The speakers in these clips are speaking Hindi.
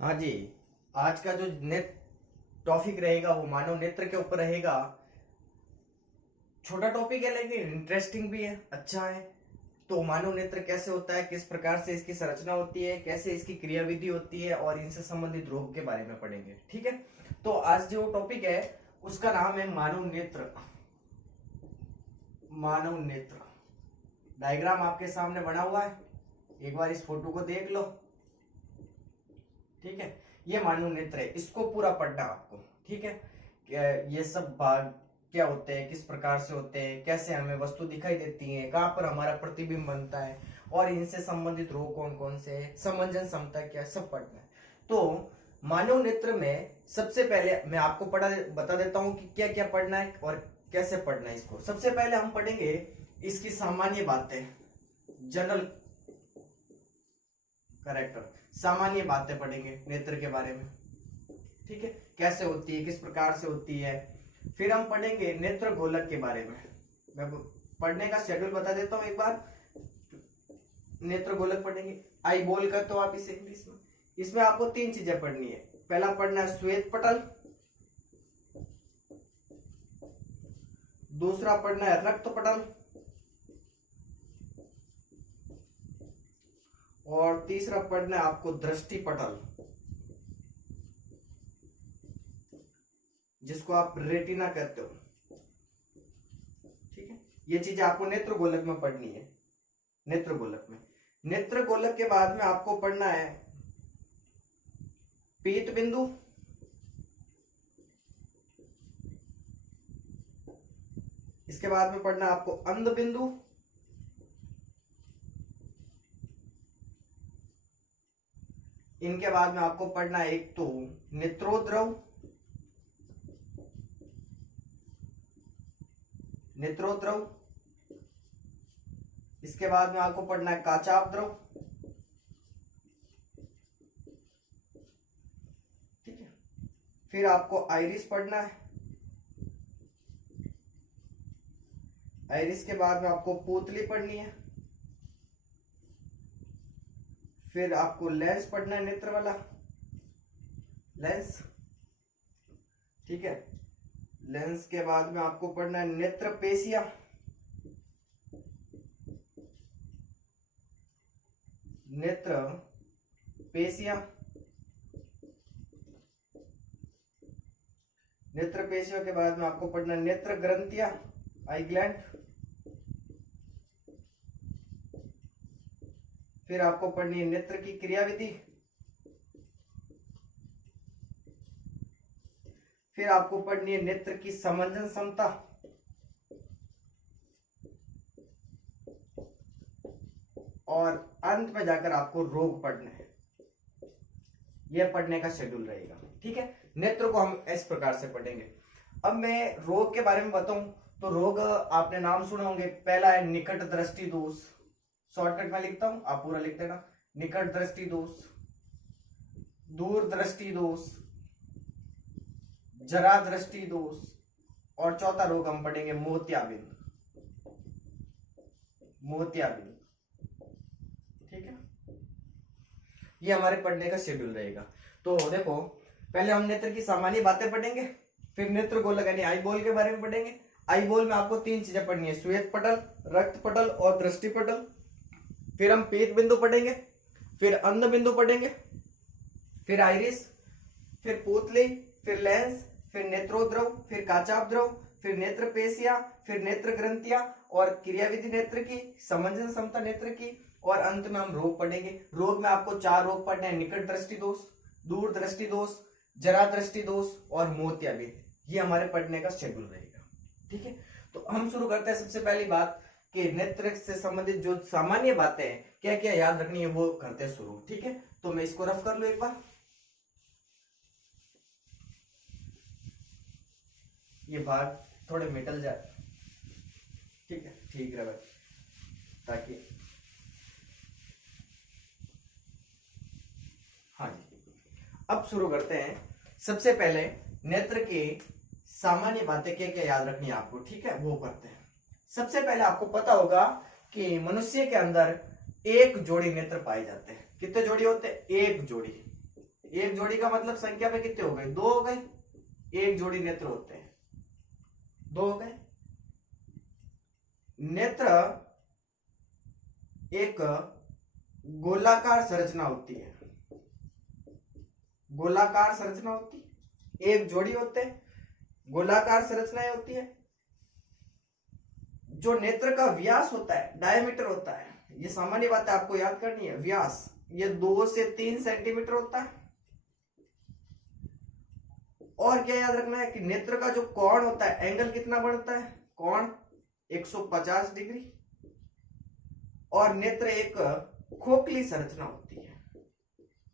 हाँ जी। आज का जो नेट टॉपिक रहेगा वो मानव नेत्र के ऊपर रहेगा। छोटा टॉपिक है लेकिन इंटरेस्टिंग भी है, अच्छा है। तो मानव नेत्र कैसे होता है, किस प्रकार से इसकी संरचना होती है, कैसे इसकी क्रियाविधि होती है और इनसे संबंधित रोग के बारे में पढ़ेंगे। ठीक है। तो आज जो टॉपिक है उसका नाम है मानव नेत्र। मानव नेत्र डायग्राम आपके सामने बना हुआ है, एक बार इस फोटो को देख लो। ठीक है। ये मानव नेत्र है, इसको पूरा पढ़ना आपको। ठीक है। ये सब भाग क्या होते हैं, किस प्रकार से होते हैं, कैसे हमें वस्तु दिखाई देती है, कहाँ पर हमारा प्रतिबिंब बनता है और इनसे संबंधित रोग कौन कौन से है, समंजन क्षमता क्या, सब पढ़ना है। तो मानव नेत्र में सबसे पहले मैं आपको बता देता हूं कि क्या क्या पढ़ना है और कैसे पढ़ना है इसको। सबसे पहले हम पढ़ेंगे इसकी सामान्य बातें, जनरल करेक्टर, सामान्य बातें पढ़ेंगे नेत्र के बारे में। ठीक है। कैसे होती है, किस प्रकार से होती है। फिर हम पढ़ेंगे नेत्र गोलक के बारे में। मैं पढ़ने का शेड्यूल बता देता हूं एक बार। नेत्र गोलक पढ़ेंगे, आई बॉल का तो आप इसे इंग्लिश में। इसमें आपको तीन चीजें पढ़नी है। पहला पढ़ना है श्वेत पटल, दूसरा पढ़ना है रक्त पटल और तीसरा पढ़ना है आपको दृष्टि पटल, जिसको आप रेटिना कहते हो। ठीक है। ये चीजें आपको नेत्र गोलक में पढ़नी है। नेत्र गोलक में, नेत्र गोलक के बाद में आपको पढ़ना है पीत बिंदु, इसके बाद में पढ़ना है आपको अंध बिंदु, इनके बाद में आपको पढ़ना है एक तो नेत्रोद्रव, नेत्रोद्रव, इसके बाद में आपको पढ़ना है काचाप द्रव। ठीक है। फिर आपको आइरिस पढ़ना है, आइरिस के बाद में आपको पुतली पढ़नी है। फिर आपको लेंस पढ़ना है, नेत्र वाला लेंस। ठीक है। लेंस के बाद में आपको पढ़ना है नेत्र पेशिया, नेत्र पेशिया, नेत्र पेशियों के बाद में आपको पढ़ना है नेत्र ग्रंथियां, आई ग्लैंड। फिर आपको पढ़नी है नेत्र की क्रियाविधि। फिर आपको पढ़नी है नेत्र की समंजन क्षमता। और अंत में जाकर आपको रोग पढ़ने हैं। यह पढ़ने का शेड्यूल रहेगा। ठीक है। नेत्र को हम इस प्रकार से पढ़ेंगे। अब मैं रोग के बारे में बताऊं तो रोग आपने नाम सुने होंगे। पहला है निकट दृष्टि दोष, शॉर्टकट में लिखता हूं, आप पूरा लिख देना। निकट दृष्टि दोष, दूर दृष्टि दोष, जरा दृष्टि दोष और चौथा रोग हम पढ़ेंगे मोतियाबिंद, मोतियाबिंद। ठीक है। ये हमारे पढ़ने का शेड्यूल रहेगा। तो देखो, पहले हम नेत्र की सामान्य बातें पढ़ेंगे, फिर नेत्र गोलक यानी आई बॉल के बारे में पढ़ेंगे। आई बॉल में आपको तीन चीजें पढ़नी है, श्वेत पटल, रक्त पटल और दृष्टि पटल। फिर हम पीत बिंदु पढ़ेंगे, फिर अंध बिंदु पढ़ेंगे, फिर आइरिस, फिर पुतली, फिर लेंस, फिर नेत्रोद्रव, फिर काचाप द्रव, फिर नेत्र पेशिया, फिर नेत्र ग्रंथियां और क्रियाविधि नेत्र की, समंजन क्षमता नेत्र की और अंत में हम रोग पढ़ेंगे। रोग में आपको चार रोग पढ़ने हैं, निकट दृष्टि दोष, दूर दृष्टि दोष, जरा दृष्टि दोष और मोतियाबिंद। ये हमारे पढ़ने का शेड्यूल रहेगा। ठीक है। तो हम शुरू करते हैं सबसे पहली बात कि नेत्र से संबंधित जो सामान्य बातें हैं क्या क्या याद रखनी है वो करते हैं शुरू। ठीक है। तो मैं इसको रफ कर लूं एक बार। ये भाग थोड़े मिटल जाए। ठीक है, ठीक रहे ताकि, हाँ जी। अब शुरू करते हैं। सबसे पहले नेत्र के सामान्य बातें क्या क्या याद रखनी है आपको, ठीक है, वो करते हैं। सबसे पहले आपको पता होगा कि मनुष्य के अंदर एक जोड़ी नेत्र पाए जाते हैं। कितने जोड़ी होते हैं? एक जोड़ी। एक जोड़ी का मतलब संख्या में कितने हो गए? दो हो गए। एक जोड़ी नेत्र होते हैं, दो हो गए। नेत्र एक गोलाकार संरचना होती है, गोलाकार संरचना होती है, एक जोड़ी होते हैं, गोलाकार संरचनाएं होती है। जो नेत्र का व्यास होता है, डायमीटर होता है, ये सामान्य बात है, आपको याद करनी है। व्यास ये 2 से 3 सेंटीमीटर होता है। और क्या याद रखना है कि नेत्र का जो कोण होता है, एंगल कितना बनता है? कोण 150 डिग्री। और नेत्र एक खोखली संरचना होती है,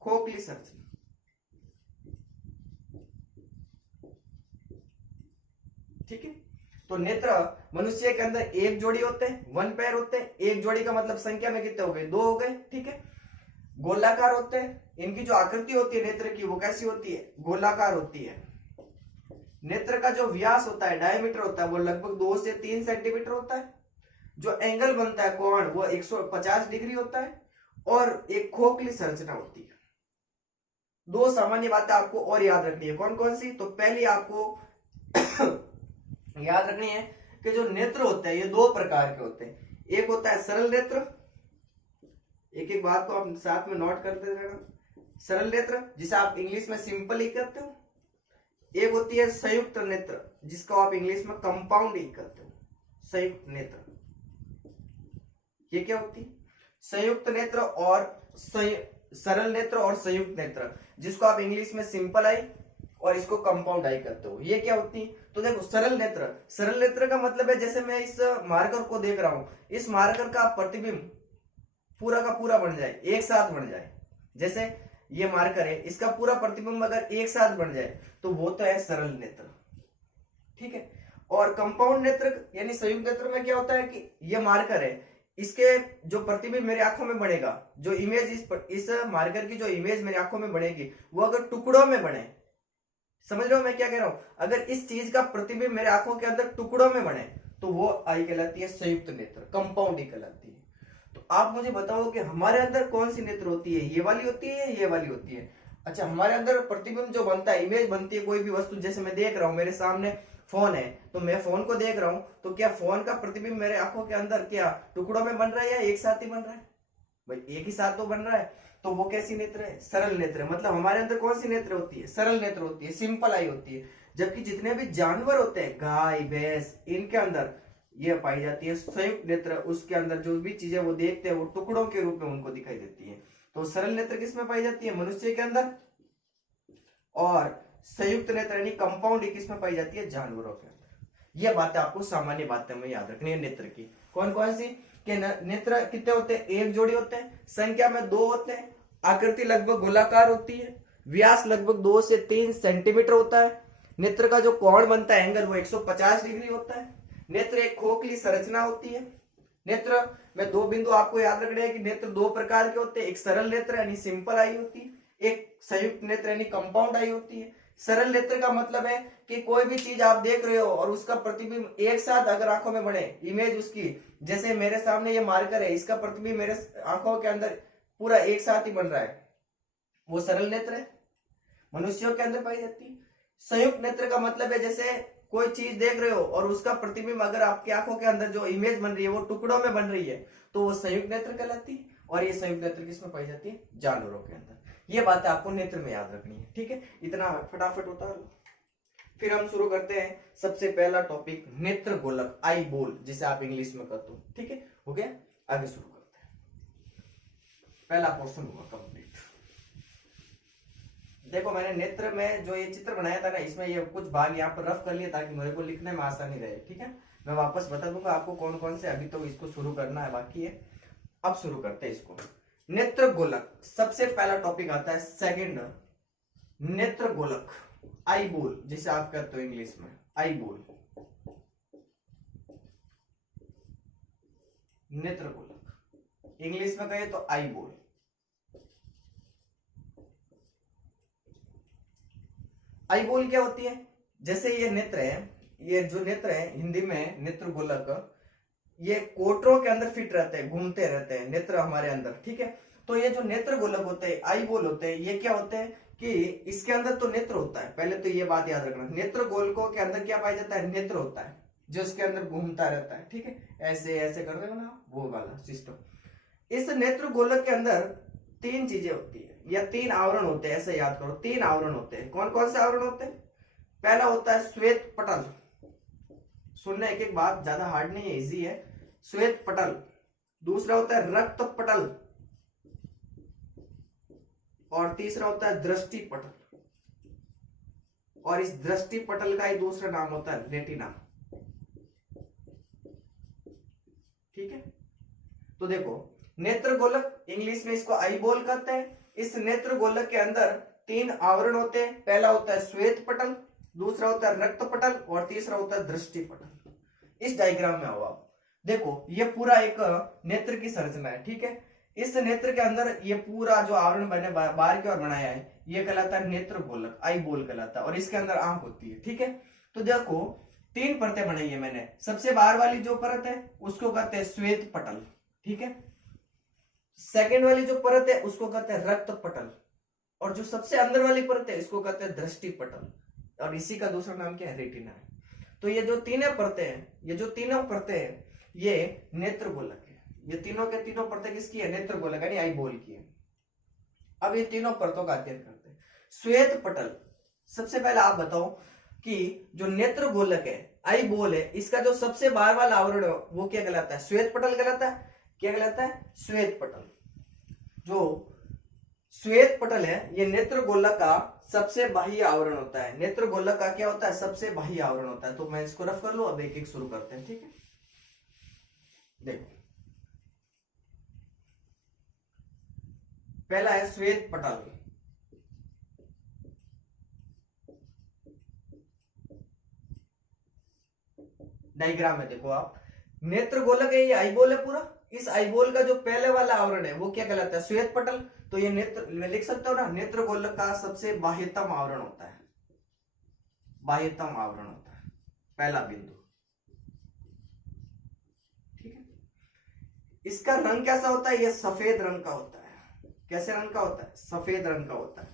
खोखली संरचना। ठीक है, तो नेत्र मनुष्य के अंदर एक जोड़ी होते हैं, वन पेयर होते हैं। एक जोड़ी का मतलब संख्या में कितने हो गए? दो हो गए। ठीक है, गोलाकार होते हैं। इनकी जो आकृति होती है नेत्र की, वो कैसी होती है? गोलाकार होती है। नेत्र का जो व्यास होता है, डायमीटर होता है, वो लगभग 2 से 3 सेंटीमीटर होता है। जो एंगल बनता है, कोण, वो 150 डिग्री होता है। और एक खोखली संरचना होती है। दो सामान्य बातें आपको और याद रखनी है। कौन कौन सी? तो पहली आपको याद रखनी है कि जो नेत्र होते हैं ये दो प्रकार के होते हैं। एक होता है सरल नेत्र, एक एक बात को आप साथ में नोट करते रहना। सरल नेत्र जिसे आप इंग्लिश में सिंपल ही कहते हो। एक होती है संयुक्त नेत्र, जिसको आप इंग्लिश में कंपाउंड ही कहते हो। संयुक्त नेत्र ये क्या होती है? संयुक्त नेत्र और सरल नेत्र और संयुक्त नेत्र, जिसको आप इंग्लिश में सिंपल आई और इसको कंपाउंड आई कहते हो। ये क्या होती है? तो देखो, सरल नेत्र, सरल नेत्र का मतलब है जैसे मैं इस मार्कर को देख रहा हूं, इस मार्कर का प्रतिबिंब पूरा का पूरा बन जाए, एक साथ बन जाए। जैसे ये मार्कर है, इसका पूरा प्रतिबिंब अगर एक साथ बन जाए तो वो तो है सरल नेत्र। ठीक है, और कंपाउंड नेत्र यानी संयुक्त नेत्र में क्या होता है कि ये मार्कर है, इसके जो प्रतिबिंब मेरे आंखों में बनेगा, जो इमेज इस मार्कर की जो इमेज मेरी आंखों में बनेगी, वो अगर टुकड़ों में बने, समझ रहे हो मैं क्या कह रहा हूं? अगर इस चीज का प्रतिबिंब मेरे आंखों के अंदर टुकड़ों में बने तो वो आई कहलाती है संयुक्त नेत्र, कंपाउंड ही कहलाती है। तो आप मुझे बताओ कि हमारे अंदर कौन सी नेत्र होती है? ये वाली होती है या ये वाली होती है? अच्छा, हमारे अंदर प्रतिबिंब जो बनता है, इमेज बनती है कोई भी वस्तु, जैसे मैं देख रहा हूं मेरे सामने फोन है, तो मैं फोन को देख रहा हूं, तो क्या फोन का प्रतिबिंब मेरे आंखों के अंदर क्या टुकड़ों में बन रहा है या एक साथ ही बन रहा है? भाई एक ही साथ तो बन रहा है। तो वो कैसी नेत्र है? सरल नेत्र है। मतलब हमारे अंदर कौन सी नेत्र होती है? सरल नेत्र होती है, सिंपल आई होती है। जबकि जितने भी जानवर होते हैं, गाय भैंस, इनके अंदर ये पाई जाती है संयुक्त नेत्र। उसके अंदर जो भी चीजें वो देखते हैं वो टुकड़ों के रूप में उनको दिखाई देती है। तो सरल नेत्र किसमें पाई जाती है? मनुष्य के अंदर। और संयुक्त नेत्र यानी कंपाउंड किसमें पाई जाती है? जानवरों के अंदर। यह बातें आपको सामान्य बातें में याद रखनी है नेत्र की। कौन कौन सी? कि नेत्र कितने होते हैं? एक जोड़ी होते हैं, संख्या में दो होते हैं, आकृति लगभग गोलाकार होती है, व्यास लगभग 2 से 3 सेंटीमीटर होता है। नेत्र का जो कोण बनता है, एंगल, वो 150 डिग्री होता है। नेत्र एक खोखली संरचना होती है। नेत्र में दो बिंदु आपको याद रखने हैं कि नेत्र दो प्रकार के होते हैं। एक सरल नेत्र यानी सिंपल आई होती है, एक संयुक्त नेत्र यानी कंपाउंड आई होती है। सरल नेत्र का मतलब है कि कोई भी चीज आप देख रहे हो और उसका प्रतिबिंब एक साथ अगर आंखों में बने, इमेज उसकी, जैसे मेरे सामने ये मार्कर है, इसका प्रतिबिंब मेरे आंखों के अंदर पूरा एक साथ ही बन रहा है, वो सरल नेत्र है, मनुष्यों के अंदर पाई जाती है। संयुक्त नेत्र का मतलब है जैसे कोई चीज देख रहे हो और उसका प्रतिबिंब अगर आपकी आंखों के अंदर जो इमेज बन रही है वो टुकड़ों में बन रही है, तो वो संयुक्त नेत्र कहलाती है। और ये संयुक्त नेत्र किसमें पाई जाती है? जानवरों के अंदर। ये बातें आपको नेत्र में याद रखनी है। ठीक है, इतना फटाफट होता है। फिर हम शुरू करते हैं सबसे पहला टॉपिक, नेत्र गोलक, आई बॉल, जिसे आप इंग्लिश में कहते हो। ठीक है, हो गया? आगे शुरू करते हैं। पहला पोर्शन हुआ कंप्लीट। देखो, मैंने नेत्र में जो ये चित्र बनाया था ना, इसमें ये कुछ भाग यहाँ पर रफ कर लिया ताकि मेरे को लिखने में आसानी रहे। ठीक है, मैं वापस बता दूंगा आपको कौन कौन से, अभी तो इसको शुरू करना है बाकी है। अब शुरू करते हैं इसको। नेत्र गोलक, सबसे पहला टॉपिक आता है सेकंड, नेत्र गोलक, आई बॉल, जिसे आप कहते हो इंग्लिश में आई बॉल, नेत्र गोलक, इंग्लिश में कहे तो आई बॉल। आई बॉल क्या होती है? जैसे ये नेत्र है, ये जो नेत्र है हिंदी में नेत्र गोलक, ये कोटरों के अंदर फिट रहते हैं, घूमते रहते हैं नेत्र हमारे अंदर। ठीक है, तो ये जो नेत्र गोलक होते हैं, आई बॉल होते हैं, ये क्या होते हैं कि इसके अंदर तो नेत्र होता है, पहले तो ये बात याद रखना, नेत्र गोलकों के अंदर क्या पाया जाता है, नेत्र होता है जो इसके अंदर घूमता रहता है, ठीक है, ऐसे ऐसे कर रहे हो ना, वो वाला सिस्टम। इस नेत्र गोलक के अंदर तीन चीजें होती है या तीन आवरण होते हैं, ऐसे याद करो, तीन आवरण होते हैं। कौन कौन से आवरण होते हैं? पहला होता है श्वेत पटल, सुनना एक एक बात, ज्यादा हार्ड नहीं है, इजी है, श्वेत पटल। दूसरा होता है रक्त पटल, और तीसरा होता है दृष्टि पटल, और इस दृष्टि पटल का ही दूसरा नाम होता है रेटिना, ठीक है। तो देखो, नेत्र गोलक, इंग्लिश में इसको आई बॉल कहते हैं। इस नेत्र गोलक के अंदर तीन आवरण होते हैं, पहला होता है श्वेत पटल, दूसरा होता है रक्त पटल, और तीसरा होता है दृष्टि पटल। इस डायग्राम में आओ आप, देखो ये पूरा एक नेत्र की संरचना है, ठीक है। इस नेत्र के अंदर ये पूरा जो आवरण बने बाहर की ओर बनाया है, ये कहलाता है नेत्र गोलक, आई बॉल कहलाता है, और इसके अंदर आंख होती है, ठीक है। तो देखो तीन परतें बनाई है मैंने, सबसे बाहर वाली जो परत है उसको कहते हैं श्वेत पटल, ठीक है। सेकेंड वाली जो परत है उसको कहते हैं रक्त पटल, और जो सबसे अंदर वाली परत है इसको कहते हैं दृष्टि पटल, और इसी का दूसरा नाम क्या है, रेटिना है। तो ये जो तीनों परतें हैं, ये जो तीनों परतें हैं, ये नेत्र गोलक है। ये तीनों के तीनों परतें किसकी है, नेत्र गोलक यानी आई बॉल की है। अब ये तीनों परतों का अध्ययन करते हैं। श्वेत पटल, सबसे पहले आप बताओ कि जो नेत्र गोलक है, आई बॉल है, इसका जो सबसे बाहर वाला आवरण है वो क्या कहलाता है, श्वेत पटल कहलाता है। क्या कहलाता है, श्वेत पटल। जो श्वेत पटल है ये नेत्र गोलक का सबसे बाह्य आवरण होता है। नेत्र गोलक का क्या होता है, सबसे बाह्य आवरण होता है। तो मैं इसको रफ कर लूं, अब एक एक शुरू करते हैं, ठीक है। देखो पहला है श्वेत पटल, डायग्राम में देखो आप, नेत्र गोलक है, ये आईबॉल है पूरा। इस आईबॉल का जो पहले वाला आवरण है वो क्या कहलाता है, श्वेत पटल। तो ये नेत्र में लिख सकते हो ना, नेत्र गोलक का सबसे बाह्यतम आवरण होता है, बाह्यतम आवरण होता है, पहला बिंदु, ठीक है। इसका रंग कैसा होता है, ये सफेद रंग का होता है। कैसे रंग का होता है, सफेद रंग का होता है।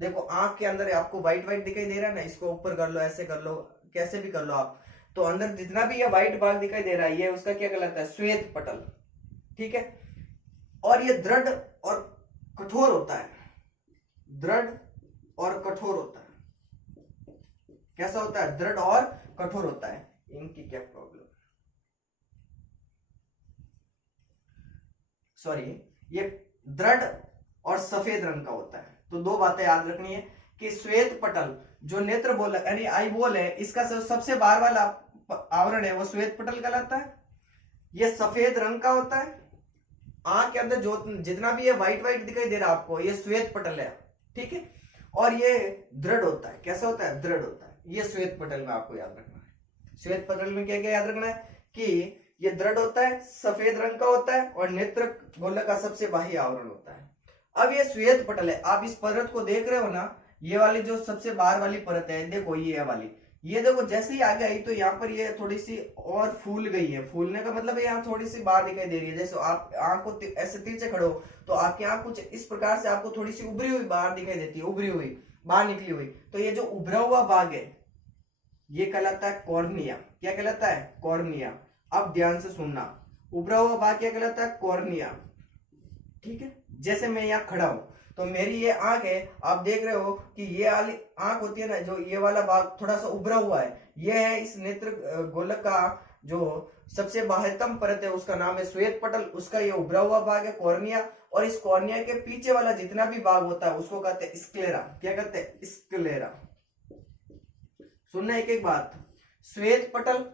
देखो आंख के अंदर आपको व्हाइट व्हाइट दिखाई दे रहा है ना, इसको ऊपर कर लो, ऐसे कर लो, कैसे भी कर लो आप, तो अंदर जितना भी ये व्हाइट भाग दिखाई दे रहा है, ये उसका क्या कहलाता है, श्वेत पटल, ठीक है। और ये दृढ़ और कठोर होता है, दृढ़ और कठोर होता है। कैसा होता है, दृढ़ और कठोर होता है। इनकी क्या प्रॉब्लम, सॉरी, ये दृढ़ और सफेद रंग का होता है। तो दो बातें याद रखनी है कि श्वेत पटल जो नेत्र गोलक यानी आई बॉल है, इसका सबसे बाहर वाला आवरण है वो श्वेत पटल कहलाता है। ये सफेद रंग का होता है। आंख के अंदर जो जितना भी ये व्हाइट व्हाइट दिखाई दे रहा है आपको, ये श्वेत पटल है, ठीक है। और ये दृढ़ होता है। कैसा होता है, दृढ़ होता है। ये श्वेत पटल में आपको याद रखना है। श्वेत पटल में क्या क्या याद रखना है कि ये दृढ़ होता है, सफेद रंग का होता है, और नेत्र गोलक का सबसे बाह्य आवरण होता है। अब ये श्वेत पटल है, आप इस परत को देख रहे हो ना, ये वाली जो सबसे बाहर वाली परत है, देखो ये वाली, ये देखो जैसे ही आगे आई तो यहाँ पर ये थोड़ी सी और फूल गई है। फूलने का मतलब है यहाँ थोड़ी सी बाहर दिखाई दे रही है। जैसे आप आंख को ऐसे तिरछे खड़ो तो आपकी आंख कुछ इस प्रकार से आपको थोड़ी सी उभरी हुई बाहर दिखाई देती है, उभरी हुई बाहर निकली हुई। तो ये जो उभरा हुआ भाग है ये कहलाता है कॉर्निया। क्या कहलाता है, कॉर्निया। अब ध्यान से सुनना, उभरा हुआ भाग क्या कहलाता है, कॉर्निया, ठीक है। जैसे मैं यहाँ खड़ा हूं तो मेरी ये आंख है, आप देख रहे हो कि ये वाली आंख होती है ना, जो ये वाला भाग थोड़ा सा उभरा हुआ है, ये है इस नेत्र गोलक का जो सबसे बाह्यतम परत है, उसका नाम है श्वेत पटल। उसका ये उभरा हुआ भाग है कॉर्निया, और इस कॉर्निया के पीछे वाला जितना भी भाग होता है उसको कहते हैं स्क्लेरा। क्या कहते हैं, स्क्लेरा। सुनना एक एक बात, श्वेत पटल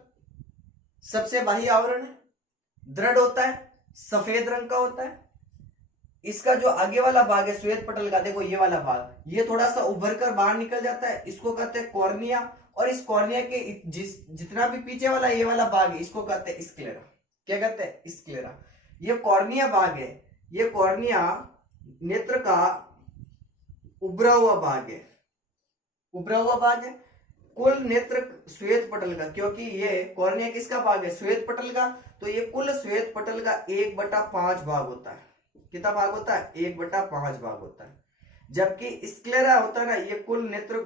सबसे बाह्य आवरण है, दृढ़ होता है, सफेद रंग का होता है। इसका जो आगे वाला भाग है श्वेत पटल का, देखो ये वाला भाग, ये थोड़ा सा उभर कर बाहर निकल जाता है, इसको कहते हैं कॉर्निया। और इस कॉर्निया के जितना भी पीछे वाला ये वाला भाग है, इसको कहते हैं स्क्लेरा। क्या कहते हैं, स्क्लेरा। ये कॉर्निया भाग है, ये कॉर्निया नेत्र का उभरा हुआ भाग है, उभरा हुआ भाग है। कुल नेत्र श्वेत पटल का, क्योंकि ये कॉर्निया किसका भाग है, श्वेत पटल का, तो ये कुल श्वेत पटल का 1/5 भाग होता है। कितना भाग होता है, 1/5 भाग होता है। जबकि स्क्लेरा होता है ना, ये कुल नेत्र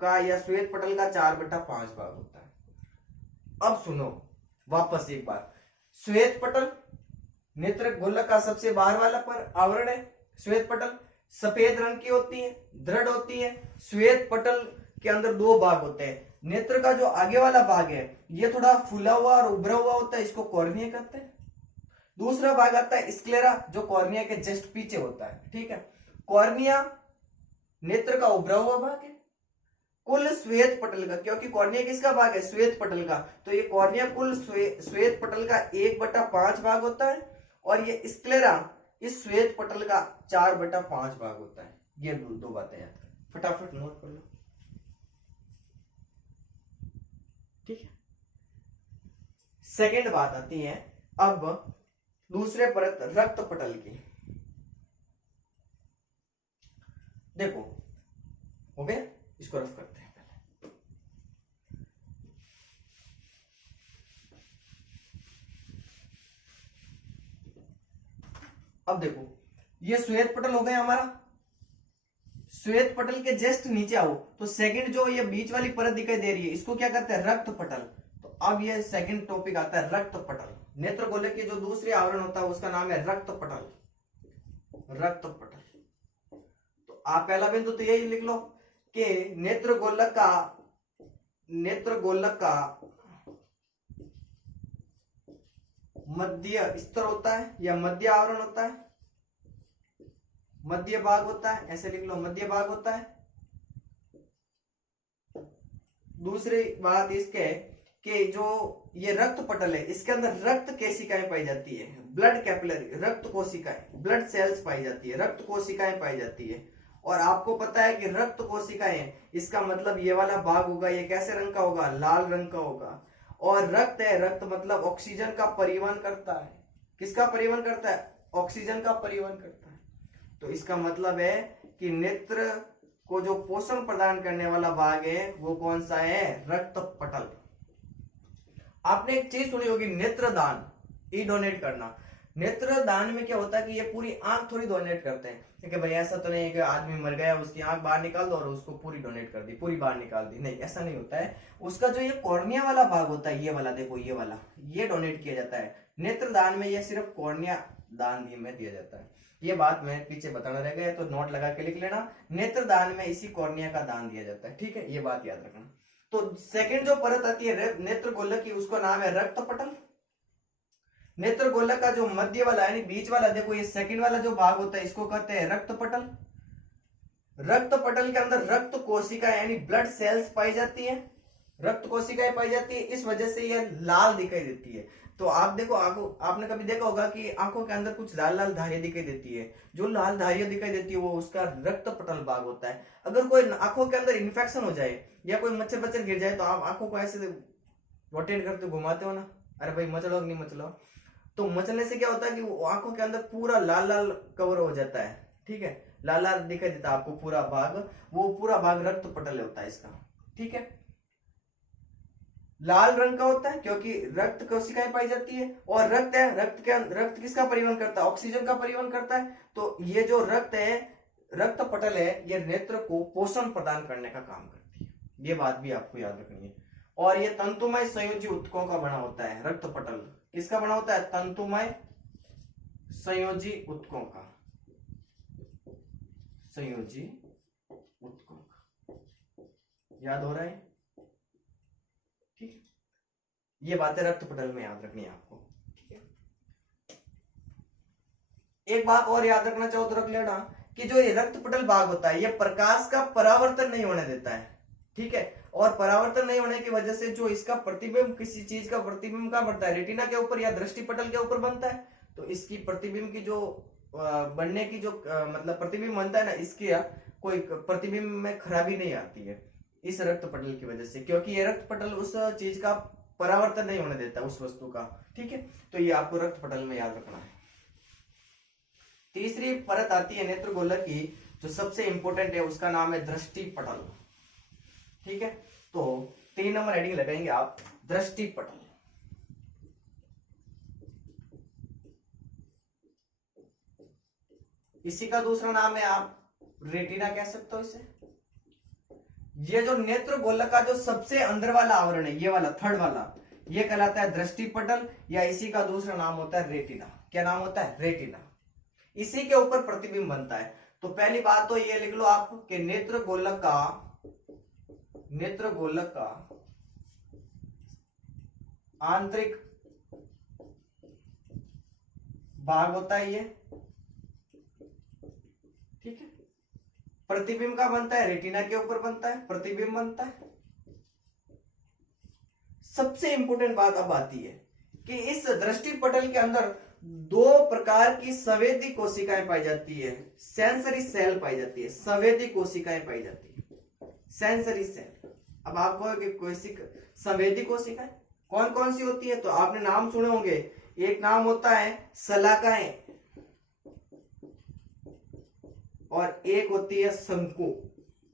का या श्वेत पटल का 4/5 भाग होता है। अब सुनो वापस एक बार, श्वेत पटल नेत्र गोलक का सबसे बाहर वाला पर आवरण है। श्वेत पटल सफेद रंग की होती है, दृढ़ होती है। श्वेत पटल के अंदर दो भाग होते हैं। नेत्र का जो आगे वाला भाग है ये थोड़ा फूला हुआ और उभरा हुआ होता है, इसको कॉर्निया कहते हैं। दूसरा भाग आता है स्क्लेरा, जो कॉर्निया के जस्ट पीछे होता है। ठीक है, कॉर्निया नेत्र का उभरा हुआ भाग है। कुल श्वेत पटल का, क्योंकि कॉर्निया किसका भाग है? श्वेत पटल का, तो ये कॉर्निया कुल श्वेत पटल का 1/5 भाग होता है, और ये स्क्लेरा इस श्वेत पटल का 4/5 भाग होता है। ये दो बातें याद करें, फटाफट नोट कर लो। ठीक है, सेकेंड बात आती है अब दूसरे परत रक्त पटल की। देखो हो गया, इसको रफ करते हैं पहले। अब देखो ये श्वेत पटल हो गया हमारा। श्वेत पटल के जस्ट नीचे आओ तो सेकंड जो ये बीच वाली परत दिखाई दे रही है, इसको क्या कहते हैं? रक्त पटल। तो अब ये सेकंड टॉपिक आता है रक्त पटल। नेत्र गोलक की जो दूसरी आवरण होता है उसका नाम है रक्त पटल। रक्त पटल, तो आप पहला बिंदु तो यही लिख लो कि नेत्र गोलक का मध्य स्तर होता है या मध्य आवरण होता है, मध्य भाग होता है, ऐसे लिख लो, मध्य भाग होता है। दूसरी बात इसके कि जो ये रक्त पटल है इसके अंदर रक्त केशिकाएं पाई जाती है, ब्लड कैपिलरी, रक्त कोशिकाएं, ब्लड सेल्स पाई जाती है, रक्त कोशिकाएं पाई जाती है। और आपको पता है कि रक्त कोशिकाएं, इसका मतलब ये वाला भाग होगा, ये कैसे रंग का होगा? लाल रंग का होगा। और रक्त है, रक्त मतलब ऑक्सीजन का परिवहन करता है। किसका परिवहन करता है? ऑक्सीजन का परिवहन करता है। तो इसका मतलब है कि नेत्र को जो पोषण प्रदान करने वाला भाग है वो कौन सा है? रक्त पटल। आपने एक चीज सुनी होगी, नेत्रदान, ई डोनेट करना। नेत्रदान में क्या होता है कि ये पूरी आंख थोड़ी डोनेट करते हैं, क्योंकि भाई ऐसा तो नहीं कि आदमी मर गया उसकी आंख बाहर निकाल दो और उसको पूरी डोनेट कर दी, पूरी बाहर निकाल दी, नहीं, ऐसा नहीं होता है। उसका जो ये कॉर्निया वाला भाग होता है, ये वाला देखो, ये वाला, ये डोनेट किया जाता है। नेत्रदान में ये सिर्फ कॉर्निया दान में दिया जाता है। ये बात मैं पीछे बताना रह गया, तो नोट लगा के लिख लेना, नेत्रदान में इसी कॉर्निया का दान दिया जाता है। ठीक है, ये बात याद रखना। तो सेकंड जो परत आती है नेत्र गोलक की, उसका नाम है रक्त पटल। नेत्र गोलक का जो मध्य वाला यानी बीच वाला, देखो ये सेकंड वाला जो भाग होता है इसको कहते हैं रक्त पटल। रक्त पटल के अंदर रक्त कोशिका यानी ब्लड सेल्स पाई जाती है, रक्त कोशिकाएं पाई जाती है, इस वजह से ये लाल दिखाई देती है। तो आप देखो आंखों, आपने कभी देखा होगा कि आंखों के अंदर कुछ लाल लाल धारियां दिखाई देती है, जो लाल धारियां दिखाई देती है वो उसका रक्त पटल भाग होता है। अगर कोई आंखों के अंदर इन्फेक्शन हो जाए या कोई मच्छर बच्चर गिर जाए तो आप आंखों को ऐसे रोटेट करते घुमाते हो ना, अरे भाई मचलो नहीं मचलो, तो मचलने से क्या होता है कि वो आंखों के अंदर पूरा लाल लाल कवर हो जाता है। ठीक है, लाल लाल दिखाई देता है आपको पूरा भाग, वो पूरा भाग रक्त पटल होता है इसका। ठीक है, लाल रंग का होता है क्योंकि रक्त कोशिकाएं पाई जाती है, और रक्त है, रक्त किसका परिवहन करता है? ऑक्सीजन का परिवहन करता है। तो ये जो रक्त है, रक्त पटल है, ये नेत्र को पोषण प्रदान करने का काम करती है। ये बात भी आपको याद रखनी है। और ये तंतुमय संयोजी ऊतकों का बना होता है रक्त पटल। किसका बना होता है? तंतुमय संयोजी ऊतकों का, संयोजी ऊतकों का। याद हो रहा है? ठीक है, ये बातें रक्त पटल में याद रखनी है आपको। ठीक है, एक बात और याद रखना चाहो तो रख लेना कि जो ये रक्त पटल भाग होता है ये प्रकाश का परावर्तन नहीं होने देता है। ठीक है, और परावर्तन नहीं होने की वजह से जो इसका प्रतिबिंब, किसी चीज का प्रतिबिंब का बनता है, रेटिना के ऊपर या दृष्टि पटल के ऊपर बनता है, तो इसकी प्रतिबिंब की जो बनने की जो मतलब प्रतिबिंब बनता है ना, इसकी कोई प्रतिबिंब में खराबी नहीं आती है इस रक्त पटल की वजह से, क्योंकि ये रक्त पटल उस चीज का परावर्तन नहीं होने देता उस वस्तु का। ठीक है, तो ये आपको रक्त पटल में याद रखना है। तीसरी परत आती है नेत्र गोलक की, जो सबसे इंपॉर्टेंट है, उसका नाम है दृष्टि पटल। ठीक है, तो 3 नंबर हेडिंग लगाएंगे आप, दृष्टि पटल। इसी का दूसरा नाम है आप रेटिना कह सकते हो इसे। ये जो नेत्र गोलक का जो सबसे अंदर वाला आवरण है, ये वाला थर्ड वाला, ये कहलाता है दृष्टि पटल, या इसी का दूसरा नाम होता है रेटिना। क्या नाम होता है? रेटिना। इसी के ऊपर प्रतिबिंब बनता है। तो पहली बात तो ये लिख लो आप कि नेत्र गोलक का आंतरिक भाग होता है ये, ठीक है। प्रतिबिंब का बनता है, रेटिना के ऊपर बनता है, प्रतिबिंब बनता है। सबसे इंपॉर्टेंट बात अब आती है कि इस दृष्टि पटल के अंदर दो प्रकार की संवेदी कोशिकाएं पाई जाती है, सेंसरी सेल पाई जाती है, संवेदी कोशिकाएं पाई जाती है, सेंसरी सेल। अब आप कहोगे कोशिका, संवेदी कोशिकाएं कौन कौन सी होती है? तो आपने नाम सुने होंगे। एक नाम होता है शलाकाएं और एक होती है शंकु,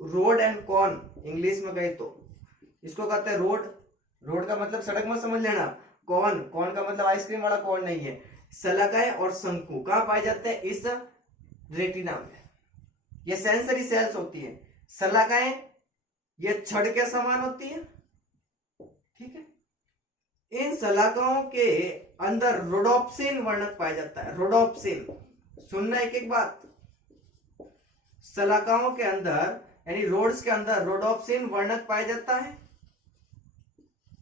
रोड एंड कॉन इंग्लिश में गए तो इसको कहते हैं रोड। रोड का मतलब सड़क में समझ लेना, कॉन का मतलब आइसक्रीम वाला कॉन नहीं है। शलाकाएं और शंकु कहां पाए जाते हैं? इस रेटिना में। ये सेंसरी सेल्स होती है। शलाकाएं ये छड़ के समान होती है, ठीक है। इन शलाकाओं के अंदर रोडोप्सिन वर्णक पाया जाता है। रोडोप्सिन सुनना एक एक बात, शलाकाओं के अंदर यानी रोड्स के अंदर रोडोप्सिन वर्णक पाया जाता है।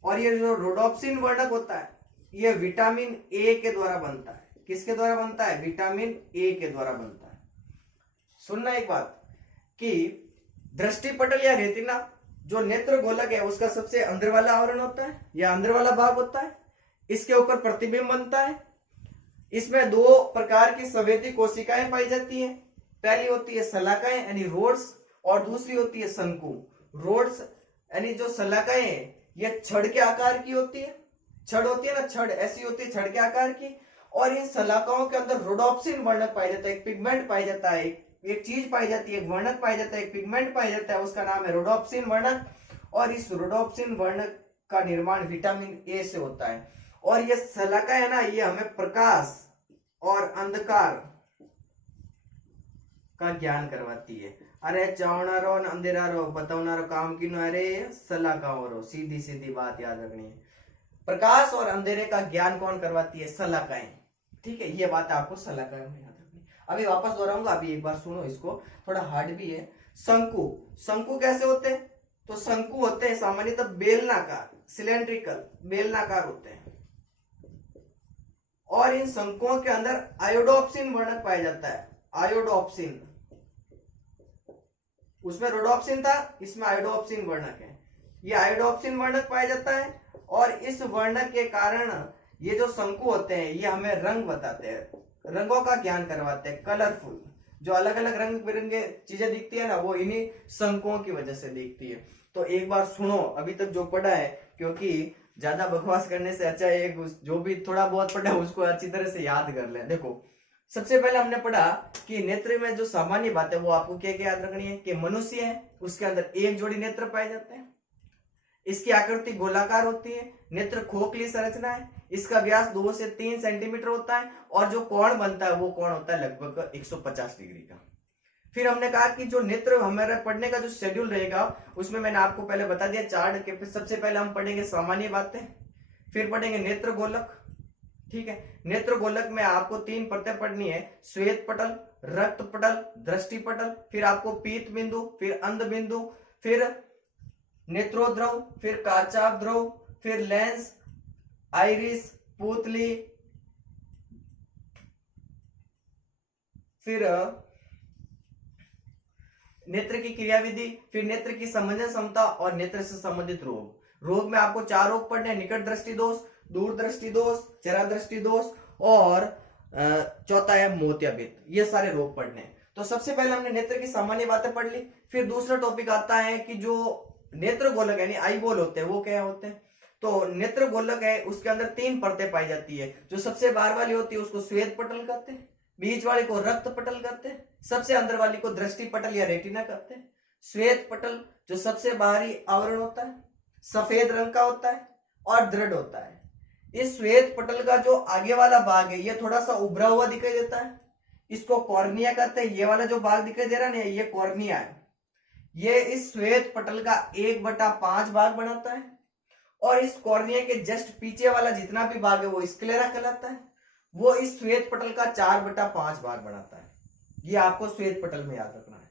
और ये जो रोडोप्सिन वर्णक होता है ये विटामिन ए के द्वारा बनता है। किसके द्वारा बनता है? विटामिन ए के द्वारा बनता है। सुनना एक बात कि दृष्टि पटल या रेटिना जो नेत्र गोलक है उसका सबसे अंदर वाला आवरण होता है या अंदर वाला भाग होता है। इसके ऊपर प्रतिबिंब बनता है। इसमें दो प्रकार की संवेदी कोशिकाएं पाई जाती है। पहली होती है शलाकाएं यानी रोड्स और दूसरी होती है शंकु। रोड्स यानी जो शलाकाएं हैं ये छड़ के आकार की होती है, छड़ होती है ना, छड़ ऐसी होती है छड़ के आकार की। और इन शलाकाओं के अंदर रोडोप्सिन वर्णक पाया जाता है, एक पिगमेंट पाया जाता है, एक चीज पाई जाती है, एक वर्णक पाया जाता है, एक पिगमेंट पाया जाता है, उसका नाम है रोडोप्सिन वर्णक। और इस रोडोप्सिन वर्णक का निर्माण विटामिन ए से होता है। और ये शलाका है ना, ये हमें प्रकाश और अंधकार का ज्ञान करवाती है। अरे चावनारो अंधेरारो बतावनारो काम की नो, अरे शलाकाओ, सीधी सीधी बात याद रखनी है। प्रकाश और अंधेरे का ज्ञान कौन करवाती है? शलाकाएं, ठीक है। ये बात आपको शलाकाएं में याद रखनी। अभी वापस दोहराऊंगा, अभी एक बार सुनो इसको, थोड़ा हार्ड भी है। शंकु, शंकु कैसे होते हैं? तो शंकु होते हैं सामान्यतः बेलनाकार, सिलेंड्रिकल, बेलनाकार होते हैं। और इन शंकुओं के अंदर आयोडोप्सिन वर्णक पाया जाता है। आयोडोप्सिन, उसमें रोडोप्सिन था, इसमें आयोडोप्सिन वर्णक है। ये आयोडोप्सिन वर्णक पाया जाता है। और इस वर्णक के कारण ये जो शंकु होते हैं ये हमें रंग बताते हैं, रंगों का ज्ञान करवाते हैं। कलरफुल, जो अलग अलग रंग बिरंगे चीजें दिखती है ना, वो इन्हीं शंकुओं की वजह से दिखती है। तो एक बार सुनो अभी तक जो पढ़ा है, क्योंकि ज्यादा बकवास करने से अच्छा है जो भी थोड़ा बहुत पढ़ा है उसको अच्छी तरह से याद कर ले। देखो, सबसे पहले हमने पढ़ा कि नेत्र में जो सामान्य बात है वो आपको क्या क्या याद रखनी है कि मनुष्य है, उसके अंदर एक जोड़ी नेत्र पाए जाते हैं। इसकी आकृति गोलाकार होती है, नेत्र खोखली संरचना है, इसका व्यास 2 से 3 सेंटीमीटर होता है। और जो कोण बनता है वो कोण होता है लगभग 150 डिग्री का। फिर हमने कहा कि जो नेत्र हमारे पढ़ने का जो शेड्यूल रहेगा उसमें मैंने आपको पहले बता दिया चार्ट के। सबसे पहले हम पढ़ेंगे सामान्य बातें, फिर पढ़ेंगे नेत्र गोलक, ठीक है। नेत्र गोलक में आपको 3 परतें पढ़नी है, श्वेत पटल, रक्त पटल, दृष्टि पटल, फिर आपको पीत बिंदु, फिर अंध बिंदु, फिर नेत्रोद्रव, फिर काचाभ द्रव, फिर लेंस, आइरिस, पुतली, फिर नेत्र की क्रियाविधि, फिर नेत्र की समंजन क्षमता और नेत्र से संबंधित रोग। रोग में आपको 4 रोग पढ़ने हैं, निकट दृष्टि दोष, दूर दृष्टि दोष, चरा दृष्टि दोष और चौथा है मोतियाबिंद। ये सारे रोग पढ़ने हैं। तो सबसे पहले हमने नेत्र की सामान्य बातें पढ़ ली। फिर दूसरा टॉपिक आता है कि जो नेत्र गोलक यानी आई बॉल होते हैं वो क्या होते हैं। तो नेत्र गोलक है उसके अंदर 3 परतें पाई जाती है। जो सबसे बाहर वाली होती है उसको श्वेत पटल कहते हैं, बीच वाले को रक्त पटल कहते हैं, सबसे अंदर वाली को दृष्टि पटल या रेटिना कहते हैं। श्वेत पटल जो सबसे बाहरी आवरण होता है सफेद रंग का होता है और दृढ़ होता है। इस श्वेत पटल का जो आगे वाला भाग है ये थोड़ा सा उभरा हुआ दिखाई देता है, इसको कॉर्निया कहते हैं। ये वाला जो भाग दिखाई दे रहा है ना, ये कॉर्निया है। ये इस श्वेत पटल का 1/5 भाग बनाता है, और इस कॉर्निया के जस्ट पीछे वाला जितना भी भाग है वो स्क्लेरा कहलाता है। वो इस श्वेत पटल का 4/5 भाग बनाता है। ये आपको श्वेत पटल में याद रखना है।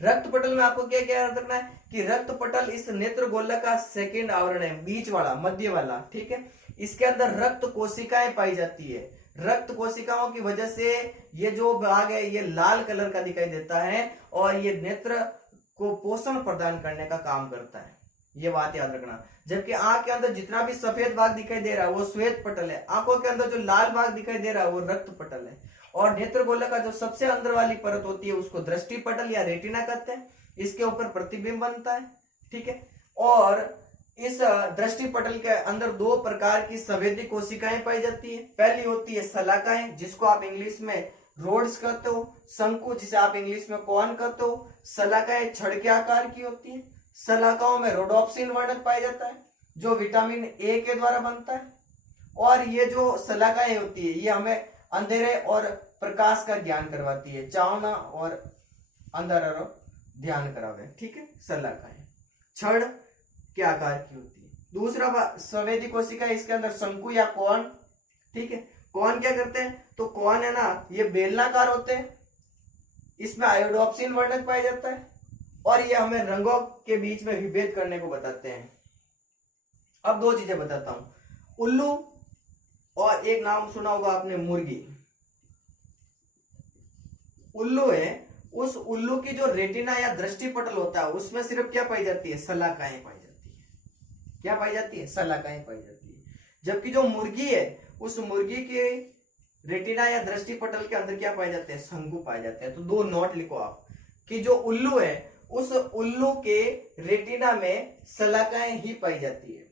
रक्त पटल में आपको क्या क्या याद रखना है कि रक्त पटल इस नेत्र गोलक का सेकेंड आवरण है, बीच वाला, मध्य वाला, ठीक है। इसके अंदर रक्त कोशिकाएं पाई जाती है। रक्त कोशिकाओं की वजह से ये जो भाग है ये लाल कलर का दिखाई देता है, और ये नेत्र को पोषण प्रदान करने का काम करता है। ये बात याद रखना। जबकि आंख के अंदर जितना भी सफेद भाग दिखाई दे रहा है वो श्वेत पटल है। आंखों के अंदर जो लाल भाग दिखाई दे रहा है वो रक्त पटल है। और नेत्र गोलक का जो सबसे अंदर वाली परत होती है उसको दृष्टि पटल या रेटिना कहते हैं। इसके ऊपर प्रतिबिंब बनता है, ठीक है। और इस दृष्टि पटल के अंदर 2 प्रकार की संवेदी कोशिकाएं पाई जाती है। पहली होती है शलाकाएं, जिसको आप इंग्लिश में रोड्स कहते हो। शंकु, जिसे आप इंग्लिश में कॉन कहते हो। शलाकाएं छड़ के आकार की होती है। शलाकाओं में रोडोप्सिन वर्णक पाया जाता है, जो विटामिन ए के द्वारा बनता है। और ये जो शलाकाएं होती है ये हमें अंधेरे और प्रकाश का ज्ञान करवाती है। चावना और अंधारा ध्यान करावे, ठीक है। शलाकाएं छड़ के आकार की होती है। दूसरा संवेदी कोशिका, इसके अंदर शंकु या कॉन, ठीक है। कॉन क्या करते हैं, तो कॉन है ना, ये बेलनाकार होते हैं। इसमें आयोडोप्सिन वर्णक पाया जाता है, और ये हमें रंगों के बीच में विभेद करने को बताते हैं। अब 2 चीजें बताता हूं, उल्लू और एक नाम सुना होगा आपने, मुर्गी। उल्लू है, उस उल्लू की जो रेटिना या दृष्टि पटल होता है उसमें सिर्फ क्या पाई जाती है, शलाकाएं पाई जाती है। क्या पाई जाती है, शलाकाएं पाई जाती है। जबकि जो मुर्गी है उस मुर्गी के रेटिना या दृष्टि पटल के अंदर क्या पाए जाते हैं, शंकु पाए जाते हैं। तो 2 नोट लिखो आप कि जो उल्लू है उस उल्लू के रेटिना में शलाकाएं ही पाई जाती है।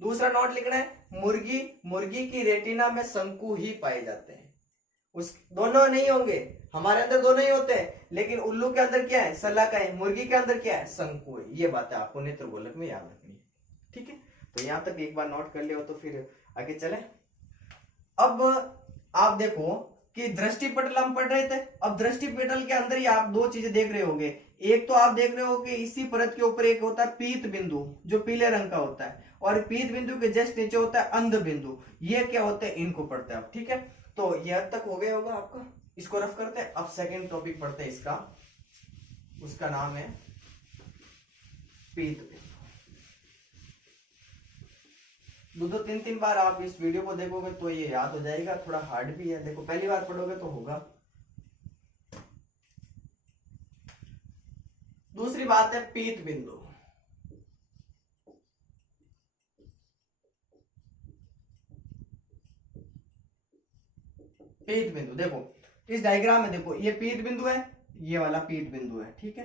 दूसरा नोट लिखना है, मुर्गी की रेटिना में शंकु ही पाए जाते हैं। उस दोनों नहीं होंगे, हमारे अंदर दोनों ही होते हैं, लेकिन उल्लू के अंदर क्या है, शलाकाएं, मुर्गी के अंदर क्या है, शंकु है। ये बात है आपको नेत्र गोलक में याद रखनी है, ठीक है। तो यहां तक एक बार नोट कर लियो तो फिर आगे चले। अब आप देखो कि दृष्टि पटल हम पढ़ रहे थे। अब दृष्टि पटल के अंदर ही आप 2 चीजें देख रहे होंगे। एक तो आप देख रहे हो कि इसी परत के ऊपर एक होता है पीत बिंदु, जो पीले रंग का होता है, और पीत बिंदु के जस्ट नीचे होता है अंध बिंदु। ये क्या होते हैं, इनको पढ़ते हैं आप, ठीक है। तो ये हद तक हो गया होगा आपका, इसको रफ करते हैं। अब सेकेंड टॉपिक पढ़ते हैं इसका, उसका नाम है पीत बिंदु। 2 3 बार आप इस वीडियो को देखोगे तो ये याद हो जाएगा। थोड़ा हार्ड भी है, देखो पहली बार पढ़ोगे तो होगा। दूसरी बात है पीत बिंदु। पीत बिंदु देखो इस डायग्राम में, देखो ये पीत बिंदु है, ये वाला पीत बिंदु है, ठीक है।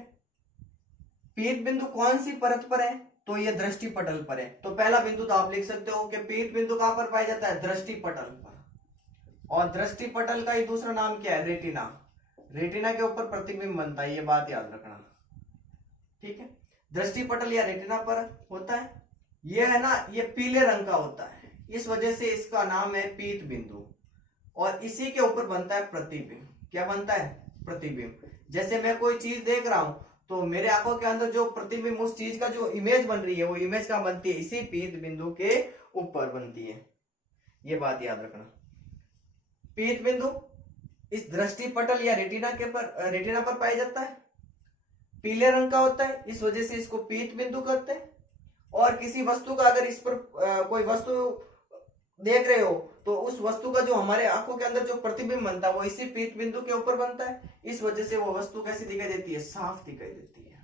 पीत बिंदु कौन सी परत पर है, तो ये दृष्टि पटल पर है। तो पहला बिंदु तो आप लिख सकते हो कि पीत बिंदु कहां पर पाया जाता है, दृष्टि पटल पर। और दृष्टि पटल का ही दूसरा नाम क्या है, रेटिना। रेटिना के ऊपर प्रतिबिंब बनता है, ये बात याद रखना, ठीक है। दृष्टि पटल या रेटिना पर होता है। ये है ना, ये पीले रंग का होता है, इस वजह से इसका नाम है पीत बिंदु। और इसी के ऊपर बनता है प्रतिबिंब। क्या बनता है, प्रतिबिंब। जैसे मैं कोई चीज देख रहा हूं तो मेरे आंखों के अंदर जो प्रतिबिंब, उस चीज का जो इमेज बन रही है, वो इमेज कहां बनती है, इसी पीत बिंदु के ऊपर बनती है। ये बात याद रखना। पीत बिंदु इस दृष्टि पटल या रेटिना पर पाया जाता है। पीले रंग का होता है, इस वजह से इसको पीत बिंदु कहते हैं। और किसी वस्तु का अगर इस पर कोई वस्तु देख रहे हो तो उस वस्तु का जो हमारे आंखों के अंदर जो प्रतिबिंब बनता है वो इसी पीत बिंदु के ऊपर बनता है। इस वजह से वो वस्तु कैसी दिखाई देती है, साफ दिखाई देती है।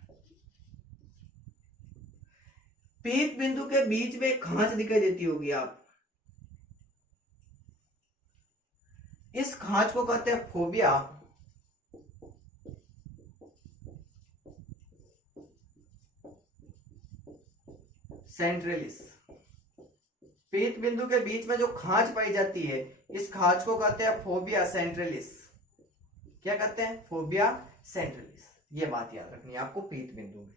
पीत बिंदु के बीच में एक खांच दिखाई देती होगी आप, इस खांच को कहते हैं फोबिया। सेंट्रलिस। पीत बिंदु के बीच में जो खांच पाई जाती है, इस खांच को कहते हैं फोबिया सेंट्रलिस। क्या कहते हैं, फोबिया सेंट्रलिस। ये बात याद रखनी है आपको पीत बिंदु में।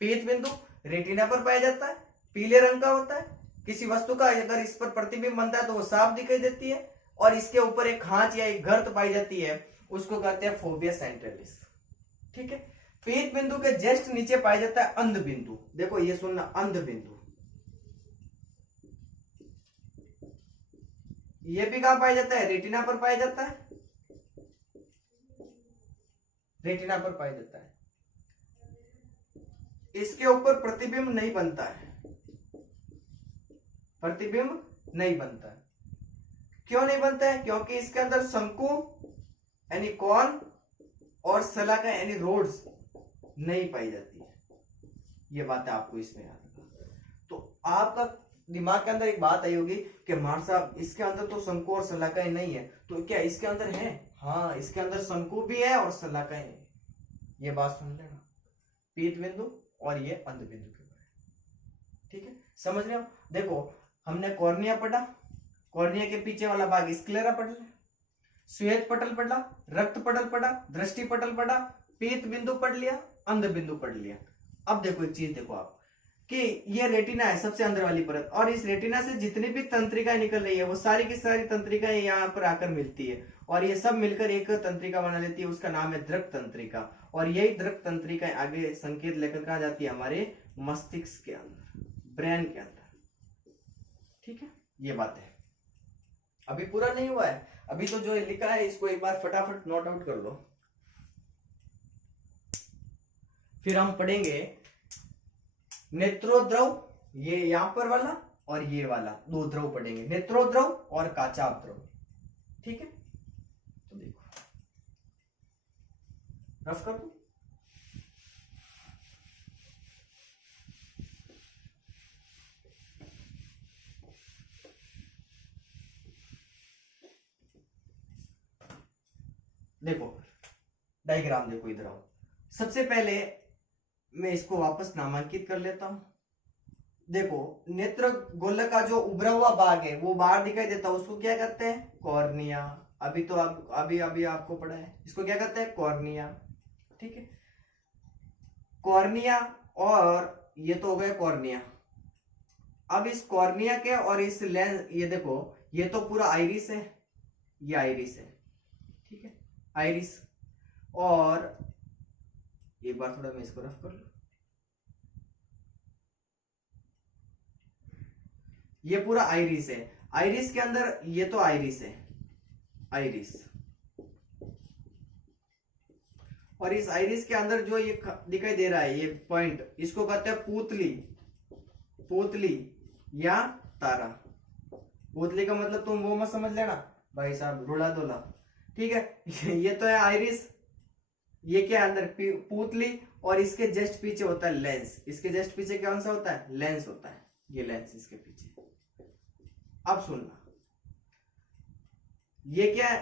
पीत बिंदु रेटिना पर पाया जाता है, पीले रंग का होता है। किसी वस्तु का अगर इस पर प्रतिबिंब बनता है तो वो साफ दिखाई देती है। और इसके ऊपर एक खांच या एक गर्त पाई जाती है, उसको कहते हैं फोबिया सेंट्रलिस। ठीक है, पीत बिंदु के जस्ट नीचे पाया जाता है अंध बिंदु। देखो ये सुनना, अंध बिंदु। ये भी कहां पाया जाता है? रेटिना पर पाया जाता है, रेटिना पर पाया जाता है। इसके ऊपर प्रतिबिंब नहीं बनता है, प्रतिबिंब नहीं बनता है। क्यों नहीं बनता है? क्योंकि इसके अंदर शंकु यानी कॉन और सलाका यानी रोड्स नहीं पाई जाती है। ये बात है आपको इसमें याद रखना। तो आपका दिमाग के अंदर एक बात आई होगी कि मार साहब इसके अंदर तो शंकु और सलाका ही नहीं है, तो क्या इसके अंदर है? हाँ, इसके अंदर शंकु भी है और सलाका ही नहीं। ये बात सुन लेना, पीत बिंदु और ये अंध बिंदु के बारे में। ठीक है, समझ रहे हो? देखो हमने कॉर्निया पढ़ा, कॉर्निया के पीछे वाला भाग स्क्लेरा पढ़ लिया, श्वेत पटल पढ़ा, रक्त पटल पढ़ा, दृष्टि पटल पढ़ा, पीत बिंदु पढ़ लिया, अंध बिंदु पढ़ लिया। अब देखो एक चीज देखो आप कि ये रेटिना है सबसे अंदर वाली परत, और इस रेटिना से जितनी भी तंत्रिकाएं निकल रही है वो सारी की सारी तंत्रिकाएं यहाँ पर आकर मिलती है, और ये सब मिलकर एक तंत्रिका बना लेती है, उसका नाम है दृक तंत्रिका। और यही दृक तंत्रिकाएं आगे संकेत लेकर कहा जाती है हमारे मस्तिष्क के अंदर, ब्रेन के अंदर। ठीक है, ये बात है। अभी पूरा नहीं हुआ है, अभी तो जो लिखा है इसको एक बार फटाफट नोट आउट कर लो, फिर हम पढ़ेंगे नेत्रोद्रव, ये यहां पर वाला और ये वाला दो द्रव पढ़ेंगे, नेत्रोद्रव और काचाभ द्रव। ठीक है, तो देखो रफ कर दो। देखो डायग्राम देखो इधर आओ। सबसे पहले मैं इसको वापस नामांकित कर लेता हूं। देखो नेत्र गोलक का जो उभरा हुआ भाग है वो बाहर दिखाई देता है, उसको क्या कहते हैं? कॉर्निया। अभी तो आप अभी अभी आपको पढ़ा है, इसको क्या कहते हैं? कॉर्निया। ठीक है, कॉर्निया, और ये तो हो गया कॉर्निया। अब इस कॉर्निया के और इस लेंस, ये देखो ये तो पूरा आइरिस है, ये आइरिस है। ठीक है, आइरिस, और एक बार थोड़ा मैं इसको रफ कर लूं। ये पूरा आइरिस है, आइरिस के अंदर ये तो आइरिस है, आइरिस, और इस आइरिस के अंदर जो ये दिखाई दे रहा है ये पॉइंट, इसको कहते हैं पूतली, पूतली या तारा। पूतली का मतलब तुम वो मत समझ लेना भाई साहब रुला दोला। ठीक है, ये तो है आइरिस, ये क्या अंदर पूतली, और इसके जस्ट पीछे होता है लेंस। इसके जस्ट पीछे कौन सा होता है? लेंस होता है, ये लेंस इसके पीछे। अब सुनना, ये क्या है?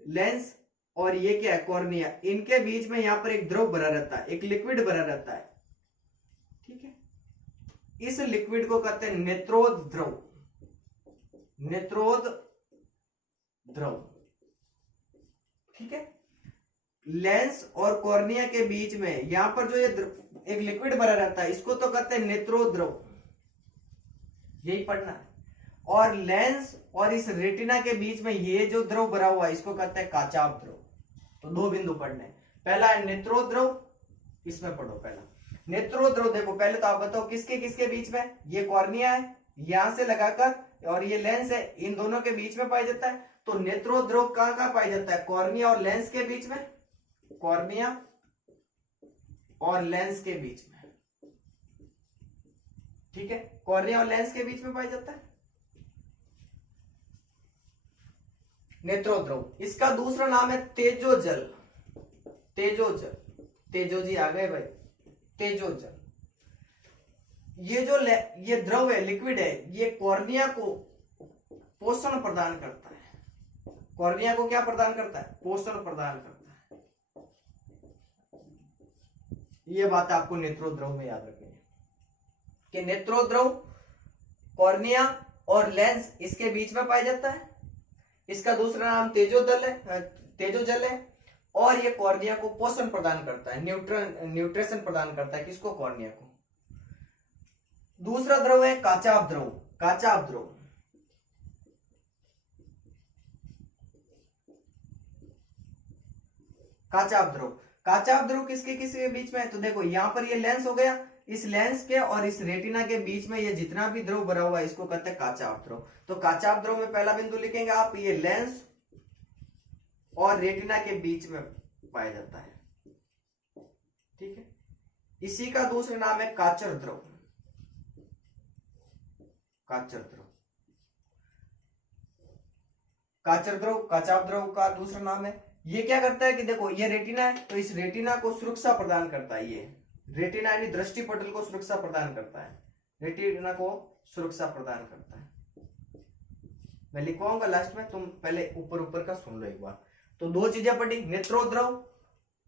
लेंस, और ये क्या है? कॉर्निया। इनके बीच में यहां पर एक द्रव भरा रहता है, एक लिक्विड भरा रहता है। ठीक है, इस लिक्विड को कहते हैं नेत्रोद द्रव, नेत्रोद द्रव। ठीक है, लेंस और कॉर्निया के बीच में यहां पर जो ये एक लिक्विड भरा रहता है इसको तो कहते हैं नेत्रोद्रव, यही पढ़ना है। और लेंस और इस रेटिना के बीच में ये जो द्रव भरा हुआ है इसको कहते हैं काचाभ द्रव। तो दो बिंदु पढ़ने, पहला है नेत्रोद्रव, इसमें पढ़ो पहला नेत्रोद्रव। देखो पहले तो आप बताओ किसके किसके बीच में? ये कॉर्निया है यहां से लगाकर, और ये लेंस है, इन दोनों के बीच में पाया जाता है। तो नेत्रोद्रव कहां कहां पाया जाता है? कॉर्निया और लेंस के बीच में, कॉर्निया और लेंस के बीच में। ठीक है, कॉर्निया और लेंस के बीच में पाया जाता है नेत्रोद्रव। इसका दूसरा नाम है तेजोजल, तेजोजल, तेजोजी आ गए भाई, तेजोजल। ये जो ये द्रव है, लिक्विड है, ये कॉर्निया को पोषण प्रदान करता है। कॉर्निया को क्या प्रदान करता है? पोषण प्रदान करता है। ये बात आपको नेत्रोद्रव में याद रखनी है कि नेत्रोद्रव कॉर्निया और लेंस इसके बीच में पाया जाता है। इसका दूसरा नाम तेजोदल है, तेजोजल है, और ये कॉर्निया को पोषण प्रदान करता है, न्यूट्रिशन प्रदान करता है। किसको? कॉर्निया को। दूसरा द्रव है काचाभ द्रव, काचाभ द्रव। काचाभ ध्रुव। काचाभ ध्रुव किसके किसके बीच में है? तो देखो यहाँ पर ये लेंस हो गया, इस लेंस के और इस रेटिना के बीच में ये जितना भी ध्रुव भरा हुआ है इसको कहते हैं काचाभ ध्रुव। तो काचाभ ध्रुव में पहला बिंदु लिखेंगे आप, ये लेंस और रेटिना के बीच में पाया जाता है, ठीक है। इसी का दूसरा नाम है काचर ध्रुव। काचर ध्रुव, काचर ध्रुव काचाभ ध्रुव का दूसरा नाम है। ये क्या करता है कि देखो ये रेटिना है, तो इस रेटिना को सुरक्षा प्रदान करता है। ये रेटिना यानी दृष्टि पटल को सुरक्षा प्रदान करता है, रेटिना को सुरक्षा प्रदान करता है। मैं लिखवाऊंगा लास्ट में, तुम पहले ऊपर ऊपर का सुन लो एक बार। तो दो चीजें पढ़ी, नेत्रोद्रव,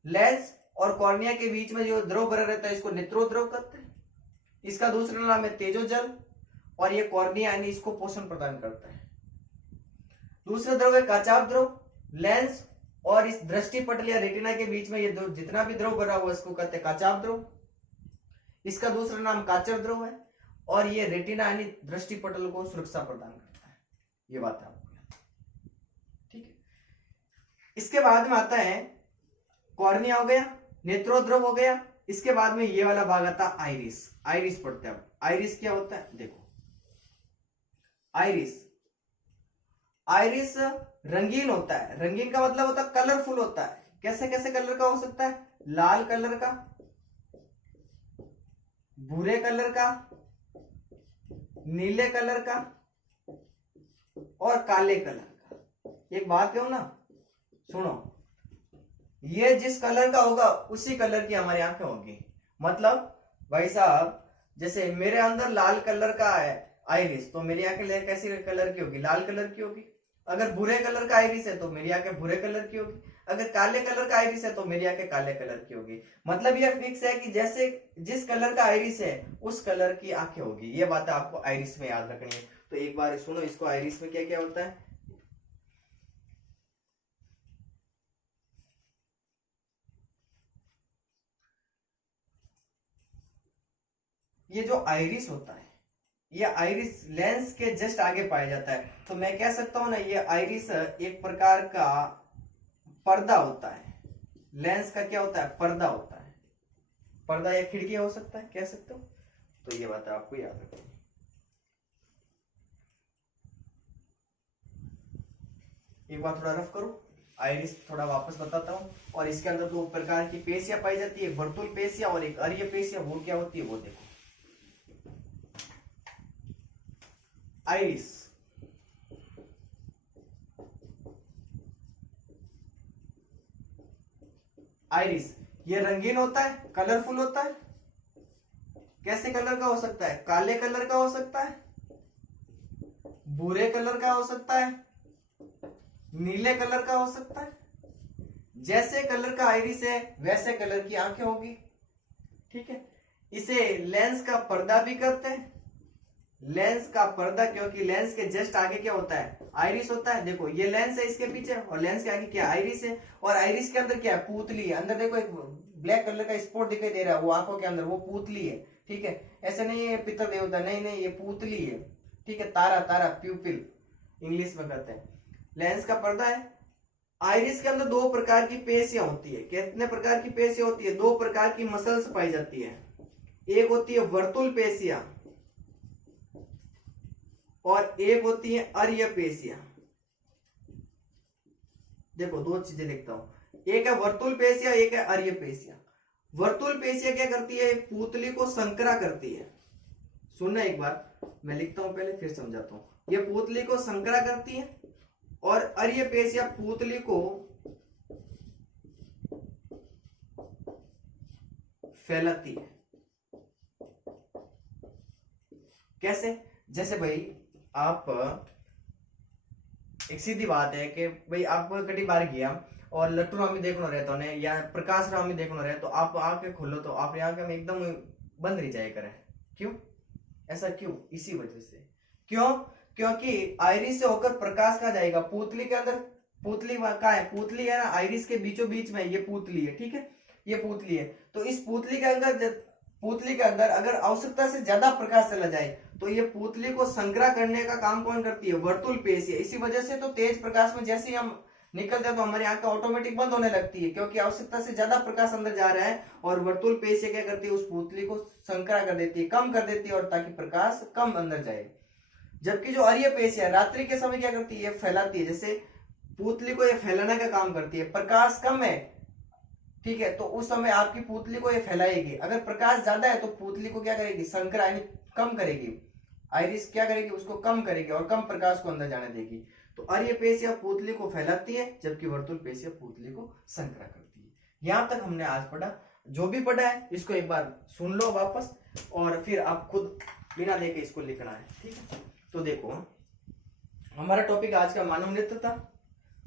लेंस और कॉर्निया के बीच में जो द्रव भरा रहता है इसको नेत्रोद्रव कहते हैं। इसका दूसरा नाम है तेजोजल, और ये कॉर्निया यानी इसको पोषण प्रदान करता है। दूसरा द्रव है काचाभ ध्रुव, लेंस और इस दृष्टि पटल या रेटिना के बीच में ये जितना भी द्रव भरा हुआ इसको कहते हैं काचाभ ध्रुव। इसका दूसरा नाम काचर ध्रुव है, और ये रेटिना यानी दृष्टि पटल को सुरक्षा प्रदान करता है। ये बात है आपको, ठीक है। इसके बाद में आता है कॉर्निया हो गया, नेत्रोद्रव हो गया। इसके बाद में ये वाला भाग आता है आइरिस। आइरिस पढ़ते हैं। आइरिस क्या होता है? देखो आइरिस, आइरिस रंगीन होता है। रंगीन का मतलब होता है कलरफुल होता है। कैसे कैसे कलर का हो सकता है? लाल कलर का, भूरे कलर का, नीले कलर का और काले कलर का। एक बात कहूं ना, सुनो, ये जिस कलर का होगा उसी कलर की हमारी आंखें होगी। मतलब भाई साहब, जैसे मेरे अंदर लाल कलर का है आइरिस, तो मेरी आंखें कैसी कलर की होगी? लाल कलर की होगी। अगर भूरे कलर का आइरिस है तो मेरी आंखें भूरे कलर की होगी। अगर काले कलर का आइरिस है तो मेरी आंखें काले कलर की होगी। मतलब यह फिक्स है कि जैसे जिस कलर का आइरिस है उस कलर की आंखें होगी। ये बात आपको आइरिस में याद रखनी है। तो एक बार सुनो इसको, आइरिस में क्या क्या होता है। ये जो आइरिस होता है, ये आइरिस लेंस के जस्ट आगे पाया जाता है। तो मैं कह सकता हूं ना, ये आइरिस एक प्रकार का पर्दा होता है। लेंस का क्या होता है? पर्दा होता है। पर्दा या खिड़की हो सकता है, कह सकते हो। तो ये बात आपको याद रखनी है। एक बार थोड़ा रफ करो, आइरिस थोड़ा वापस बताता हूं। और इसके अंदर दो प्रकार की पेशियां पाई जाती है, वर्तुल पेशिया और एक अर्य पेशिया। वो क्या होती है वो देखो। आइरिस, आइरिस ये रंगीन होता है, कलरफुल होता है। कैसे कलर का हो सकता है? काले कलर का हो सकता है, भूरे कलर का हो सकता है, नीले कलर का हो सकता है। जैसे कलर का आइरिस है वैसे कलर की आंखें होगी, ठीक है। इसे लेंस का पर्दा भी कहते हैं। लेंस का पर्दा, क्योंकि लेंस के जस्ट आगे क्या होता है? आइरिस होता है। देखो ये लेंस है इसके पीछे, और लेंस के आगे क्या? आइरिस है। और आइरिस के अंदर क्या है? पूतली है। अंदर देखो एक ब्लैक कलर का स्पॉट दिखाई दे रहा है, वो आंखों के अंदर, वो पूतली है, ठीक है। ऐसे नहीं है पितर देवता, नहीं नहीं, ये पूतली है, ठीक है। तारा, तारा, प्यूपिल इंग्लिश में कहते हैं। लेंस का पर्दा है। आइरिस के अंदर दो प्रकार की पेशियां होती है। कितने प्रकार की पेशियां होती है? दो प्रकार की मसल्स पाई जाती है। एक होती है वर्तुल पेशिया और एक होती है अर्य पेशिया। देखो दो चीजें लिखता हूं, एक है वर्तुल पेशिया, एक है अर्य पेशिया। वर्तुल पेशिया क्या करती है? पुतली को संकरा करती है। सुनना एक बार, मैं लिखता हूं पहले फिर समझाता हूं। ये पुतली को संकरा करती है, और अर्य पेशिया पुतली को फैलाती है। कैसे? जैसे भाई आप, एक सीधी बात है कि भाई आप कटी बार गया और लट्टू रामी देखना रहता है या प्रकाश रामी देखना रहे, तो आप आंखें खोलो तो आपकी आंखें में एकदम बंद रह जाए करे। क्यों? ऐसा क्यों? इसी वजह से। क्यों? क्योंकि आइरिस से होकर प्रकाश कहाँ जाएगा? पुतली के अंदर। पुतली कहाँ है? पुतली है ना, आइरिस के बीचों बीच में ये पुतली है, ठीक है। ये पुतली है, तो इस पुतली के अंदर, पुतली के अंदर अगर आवश्यकता से ज्यादा प्रकाश चला जाए तो ये पुतली को संग्रह करने का काम कौन करती है? वर्तुल पेशिया। इसी वजह से तो तेज प्रकाश में जैसे हम निकलता है तो हमारी आंख ऑटोमेटिक बंद होने लगती है, क्योंकि आवश्यकता से ज्यादा प्रकाश अंदर जा रहा है और वर्तुल पेशियां क्या करती है, उस पुतली को संकरा कर देती है, कम कर देती है, और ताकि प्रकाश कम अंदर जाए। जबकि जो अरीय पेशियां रात्रि के समय क्या करती है, फैलाती है, जैसे पुतली को ये फैलाने का काम करती है। प्रकाश कम है, ठीक है, तो उस समय आपकी पुतली को ये फैलाएगी। अगर प्रकाश ज्यादा है तो पुतली को क्या करेगी, संकरा यानी कम करेगी, आइरिस क्या करेगी, उसको कम करेगी और कम प्रकाश को अंदर जाने देगी। तो अरीय पेशियां पुतली को फैलाती है, जबकि वर्तुल पेशियां पुतली को संकरा करती है। यहां तक हमने आज पढ़ा। जो भी पढ़ा है इसको एक बार सुन लो वापस, और फिर आप खुद बिना देखे इसको लिखना है, ठीक है। तो देखो, हमारा टॉपिक आज का मानव नेत्र था।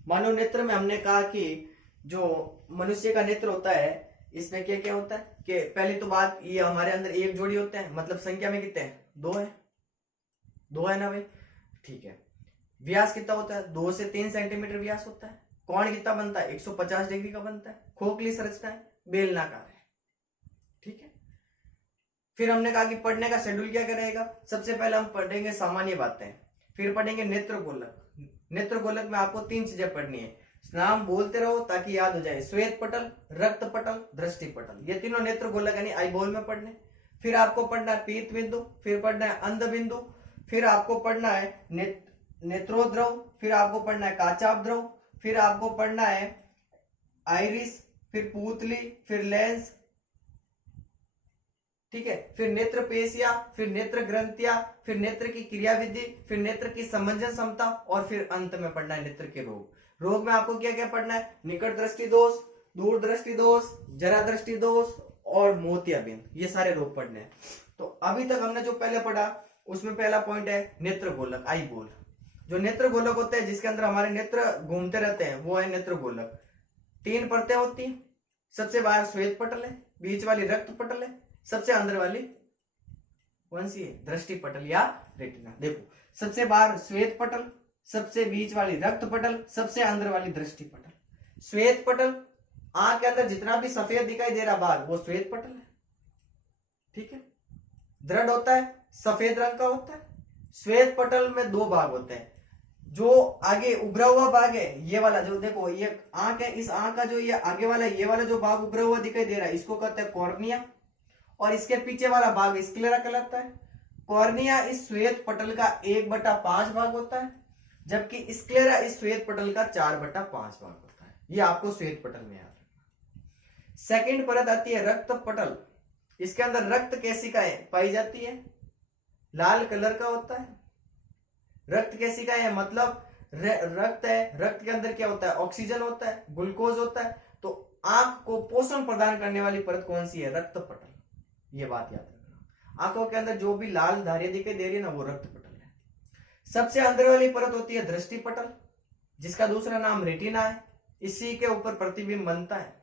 मानव नेत्र में हमने कहा कि जो मनुष्य का नेत्र होता है, इसमें क्या क्या होता है कि पहली तो बात, ये हमारे अंदर एक जोड़ी होते हैं, मतलब संख्या में कितने हैं, दो है ना भाई, ठीक है। व्यास कितना होता है, 2 से 3 सेंटीमीटर व्यास होता है। कोण कितना बनता है, 150 डिग्री का बनता है। खोखली संरचना है, बेलनाकार है, ठीक है। फिर हमने कहा कि पढ़ने का शेड्यूल क्या रहेगा। सबसे पहले हम पढ़ेंगे सामान्य बातें, फिर पढ़ेंगे नेत्र गोलक। नेत्र गोलक में आपको 3 चीजें पढ़नी है, नाम बोलते रहो ताकि याद हो जाए। श्वेत पटल, रक्त पटल, दृष्टि पटल, ये तीनों नेत्र गोलक यानी आई बॉल में पढ़ने। फिर आपको पढ़ना है पीत बिंदु, फिर पढ़ना है अंध बिंदु, फिर आपको पढ़ना है नेत्रोद्रव, फिर आपको पढ़ना है काचाप द्रव, फिर आपको पढ़ना है आइरिस, फिर पूतली, फिर लेंस, ठीक है, फिर नेत्र पेशियां, फिर नेत्र ग्रंथियां, फिर नेत्र की क्रियाविधि, फिर नेत्र की समंजन क्षमता, और फिर अंत में पढ़ना है नेत्र के रोग। रोग में आपको क्या क्या पढ़ना है, निकट दृष्टि दोष, दूर दृष्टि दोष, जरा दृष्टि दोष और मोतियाबिंद, ये सारे रोग पढ़ने हैं। तो अभी तक हमने जो पहले पढ़ा उसमें पहला पॉइंट है नेत्र गोलक, आई बॉल। जो नेत्र गोलक होते हैं जिसके अंदर हमारे नेत्र घूमते रहते हैं, वो है नेत्र गोलक। 3 परतें होती हैं। सबसे बाहर श्वेत पटल है, बीच वाली रक्त पटल है, सबसे अंदर वाली कौन सी है, दृष्टि पटल या रेटिना। देखो, सबसे बाहर श्वेत पटल, सबसे बीच वाली रक्त पटल, सबसे अंदर वाली दृष्टि पटल। श्वेत पटल, आंख के अंदर जितना भी सफेद दिखाई दे रहा भाग वो श्वेत पटल है, ठीक है। दृढ़ होता है, सफेद रंग का होता है। श्वेत पटल में 2 भाग होते हैं। जो आगे उभरा हुआ भाग है, ये वाला जो देखो, ये आंख है, इस आंख का जो ये आगे वाला, ये वाला जो भाग उभरा हुआ दिखाई दे रहा है, इसको कहते हैं कॉर्निया। और इसके पीछे वाला भाग स्क्लेरा कहलाता है। कॉर्निया इस श्वेत पटल का 1/5 भाग होता है, जबकि स्क्लेरा इस श्वेत पटल का 4/5 भाग होता है। ये आपको श्वेत पटल में याद रखना। सेकंड परत आती है रक्त पटल। इसके अंदर रक्त केशिकाएं पाई जाती है, लाल कलर का होता है। रक्त केशिकाएं मतलब रक्त है, रक्त के अंदर क्या होता है, ऑक्सीजन होता है, ग्लूकोज होता है। तो आंख को पोषण प्रदान करने वाली परत कौन सी है, रक्त पटल। ये बात याद रखना। आंखों के अंदर जो भी लाल धारियां दिखाई दे रही है ना, वो रक्त पटल है। सबसे अंदर वाली परत होती है दृष्टि पटल, जिसका दूसरा नाम रेटिना है। इसी के ऊपर प्रतिबिंब बनता है।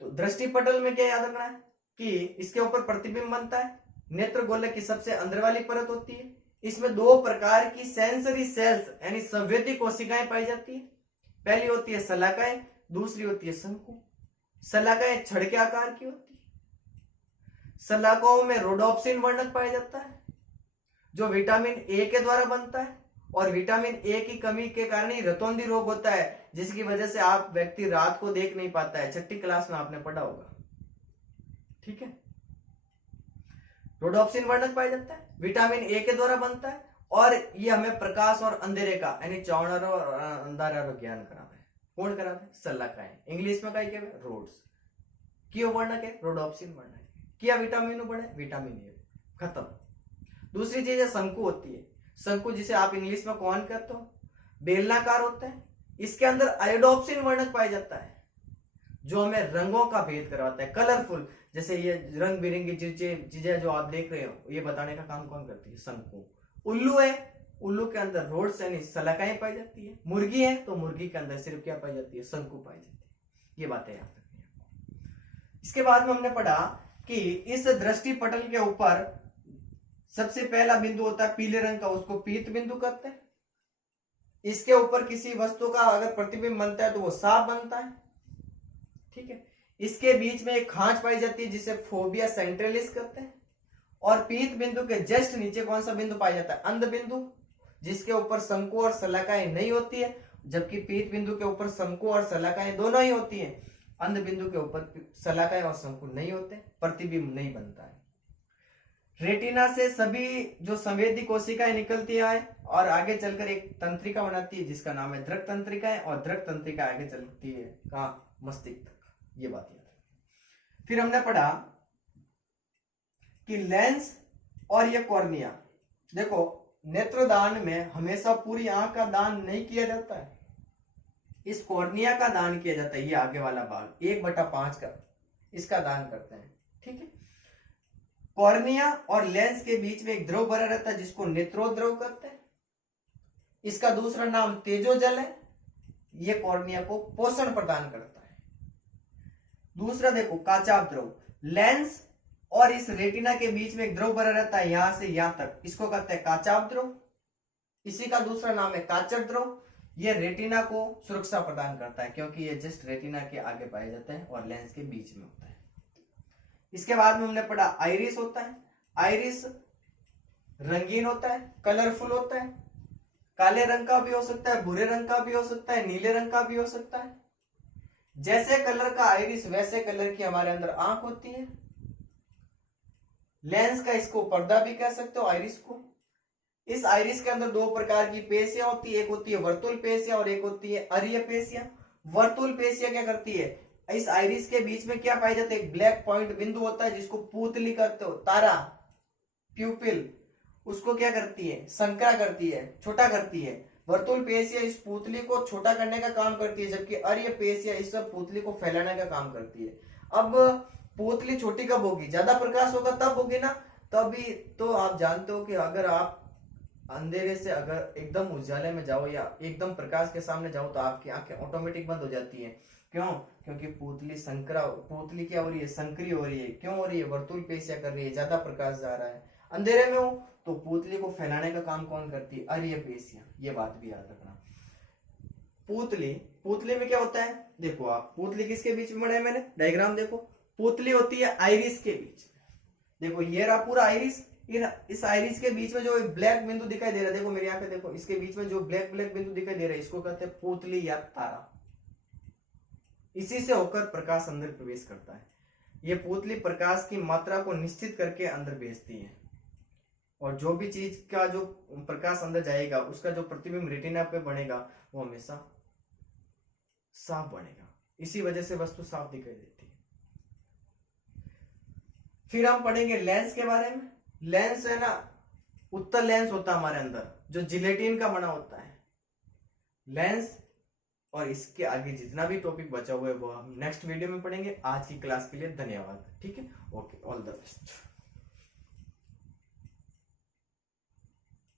तो दृष्टि पटल में क्या याद रखना है कि इसके ऊपर प्रतिबिंब बनता है। नेत्र गोलक की सबसे अंदर वाली परत होती है। इसमें 2 प्रकार की सेंसरी सेल्स यानी संवेदी कोशिकाएं पाई जाती है। पहली होती है शलाकाएं, दूसरी होती है शंकु। शलाकाएं छड़ के आकार की होती है। शलाकाओं में रोडोप्सिन वर्णक पाया जाता है, जो विटामिन ए के द्वारा बनता है। और विटामिन ए की कमी के कारण ही रतौंधी रोग होता है, जिसकी वजह से आप व्यक्ति रात को देख नहीं पाता है। 6ठी क्लास में आपने पढ़ा होगा, ठीक है। रोडोप्सिन वर्णक पाया जाता है, विटामिन ए के द्वारा बनता है, और ये हमें प्रकाश और अंधेरे का यानी चावनारो और अंधारा ज्ञान कराता है। कौन कराता है, शलाकाएं। इंग्लिश में कहीं कहते हैं रोड्स। क्यों वर्णक है, रोडोप्सिन वर्णक है। क्या विटामिन बढ़े, विटामिन ए, खत्म। दूसरी चीज है शंकु होती है। शंकु जिसे आप इंग्लिश में कौन कहते हो, बेलनाकार होता है। इसके अंदर आयोडोप्सिन वर्णक पाया जाता है, जो हमें रंगों का भेद करवाता है, कलरफुल। जैसे ये रंग बिरंगी चीजें जो आप देख रहे हो, ये बताने का काम कौन करती है, शंकु। उल्लू है, उल्लू के अंदर रोड्स यानी शलाकाएं पाई जाती है। मुर्गी है तो मुर्गी के अंदर सिर्फ क्या पाई जाती है, शंकु पाई जाती है। ये बातें याद रखनी है। इसके बाद में हमने पढ़ा कि इस दृष्टि पटल के ऊपर सबसे पहला बिंदु होता है पीले रंग का, उसको पीत बिंदु कहते हैं। इसके ऊपर किसी वस्तु का अगर प्रतिबिंब बनता है तो वो साफ बनता है, ठीक है। इसके बीच में एक खांच पाई जाती है जिसे फोबिया सेंट्रलिस कहते हैं। और पीत बिंदु के जस्ट नीचे कौन सा बिंदु पाया जाता है, अंध बिंदु, जिसके ऊपर शंकु और शलाकाएं नहीं होती है। जबकि पीत बिंदु के ऊपर शंकु और शलाकाएं दोनों ही होती हैं। अंध बिंदु के ऊपर शलाकाएं और शंकु नहीं होते, प्रतिबिंब नहीं बनता है। रेटिना से सभी जो संवेदी कोशिकाएं निकलती है और आगे चलकर एक तंत्रिका बनाती है जिसका नाम है दृक तंत्रिका है, और दृक तंत्रिका आगे चलती है कहाँ, मस्तिष्क तक। ये बात याद है। फिर हमने पढ़ा कि लेंस और ये कॉर्निया, देखो नेत्रदान में हमेशा पूरी आंख का दान नहीं किया जाता है, इस कॉर्निया का दान किया जाता है। ये आगे वाला भाग 1/5 का इसका दान करते हैं, ठीक है। कॉर्निया और लेंस के बीच में एक द्रव भरा रहता है जिसको नेत्रोद्रव कहते हैं। इसका दूसरा नाम तेजोजल है। ये कॉर्निया को पोषण प्रदान करता है। दूसरा देखो काचाभ द्रव, लेंस और इस रेटिना के बीच में एक द्रव भरा रहता है यहां से यहां तक, इसको कहते हैं काचाभ द्रव। इसी का दूसरा नाम है काचर द्रव। ये रेटिना को सुरक्षा प्रदान करता है क्योंकि ये जस्ट रेटिना के आगे पाए जाते हैं और लेंस के बीच में होता है। इसके बाद में हमने पढ़ा आइरिस होता है। आइरिस रंगीन होता है, कलरफुल होता है, काले रंग का भी हो सकता है, भूरे रंग का भी हो सकता है, नीले रंग का भी हो सकता है। जैसे कलर का आइरिस वैसे कलर की हमारे अंदर आंख होती है। लेंस का इसको पर्दा भी कह सकते हो आइरिस को। इस आइरिस के अंदर दो प्रकार की पेशियां होती है, एक होती है वर्तुल पेशिया और एक होती है अरीय पेशिया। वर्तुल पेशिया क्या करती है, इस आइरिस के बीच में क्या पाई जाती है, एक ब्लैक पॉइंट बिंदु होता है जिसको पूतली कहते हो, तारा, प्यूपिल, उसको क्या करती है, संकरा करती है, छोटा करती है। वर्तुल पेशिया इस पूतली को छोटा करने का काम करती है, जबकि अरीय पेशिया इस पूतली को फैलाने का काम करती है। अब पूतली छोटी कब होगी, ज्यादा प्रकाश होगा तब होगी ना, तभी तो आप जानते हो कि अगर आप अंधेरे से अगर एकदम उजाले में जाओ या एकदम प्रकाश के सामने जाओ तो आपकी आंखें ऑटोमेटिक बंद हो जाती है। क्यों, क्योंकि पूतली क्या हो रही है, संक्रिय हो रही है। क्यों हो रही है, वर्तुल पेशिया कर रही है, ज्यादा प्रकाश जा रहा है। अंधेरे में हो तो पूतली को फैलाने का काम कौन करती है, अरीय पेशिया। ये बात भी याद रखना। पूतली में क्या होता है, देखो आप पूतली किसके बीच में बनाया मैंने डायग्राम, देखो पूतली होती है आइरिस के बीच में। देखो ये रहा पूरा आइरिस, इस आइरिस के बीच में जो ब्लैक बिंदु दिखाई दे रहा है, देखो मेरी आंखें देखो, इसके बीच में जो ब्लैक बिंदु दिखाई दे रहा है इसको कहते हैं पूतली या तारा। इसी से होकर प्रकाश अंदर प्रवेश करता है। ये पूतली प्रकाश की मात्रा को निश्चित करके अंदर भेजती है, और जो भी चीज का जो प्रकाश अंदर जाएगा उसका जो प्रतिबिंब रेटिना पे बनेगा वो हमेशा साफ बनेगा। इसी वजह से वस्तु साफ दिखाई देती है। फिर हम पढ़ेंगे लेंस के बारे में। लेंस है ना, उत्तल लेंस होता है हमारे अंदर जो जिलेटिन का बना होता है। लेंस और इसके आगे जितना भी टॉपिक बचा हुआ है वो हम नेक्स्ट वीडियो में पढ़ेंगे। आज की क्लास के लिए धन्यवाद। ठीक है, ओके, ऑल द बेस्ट।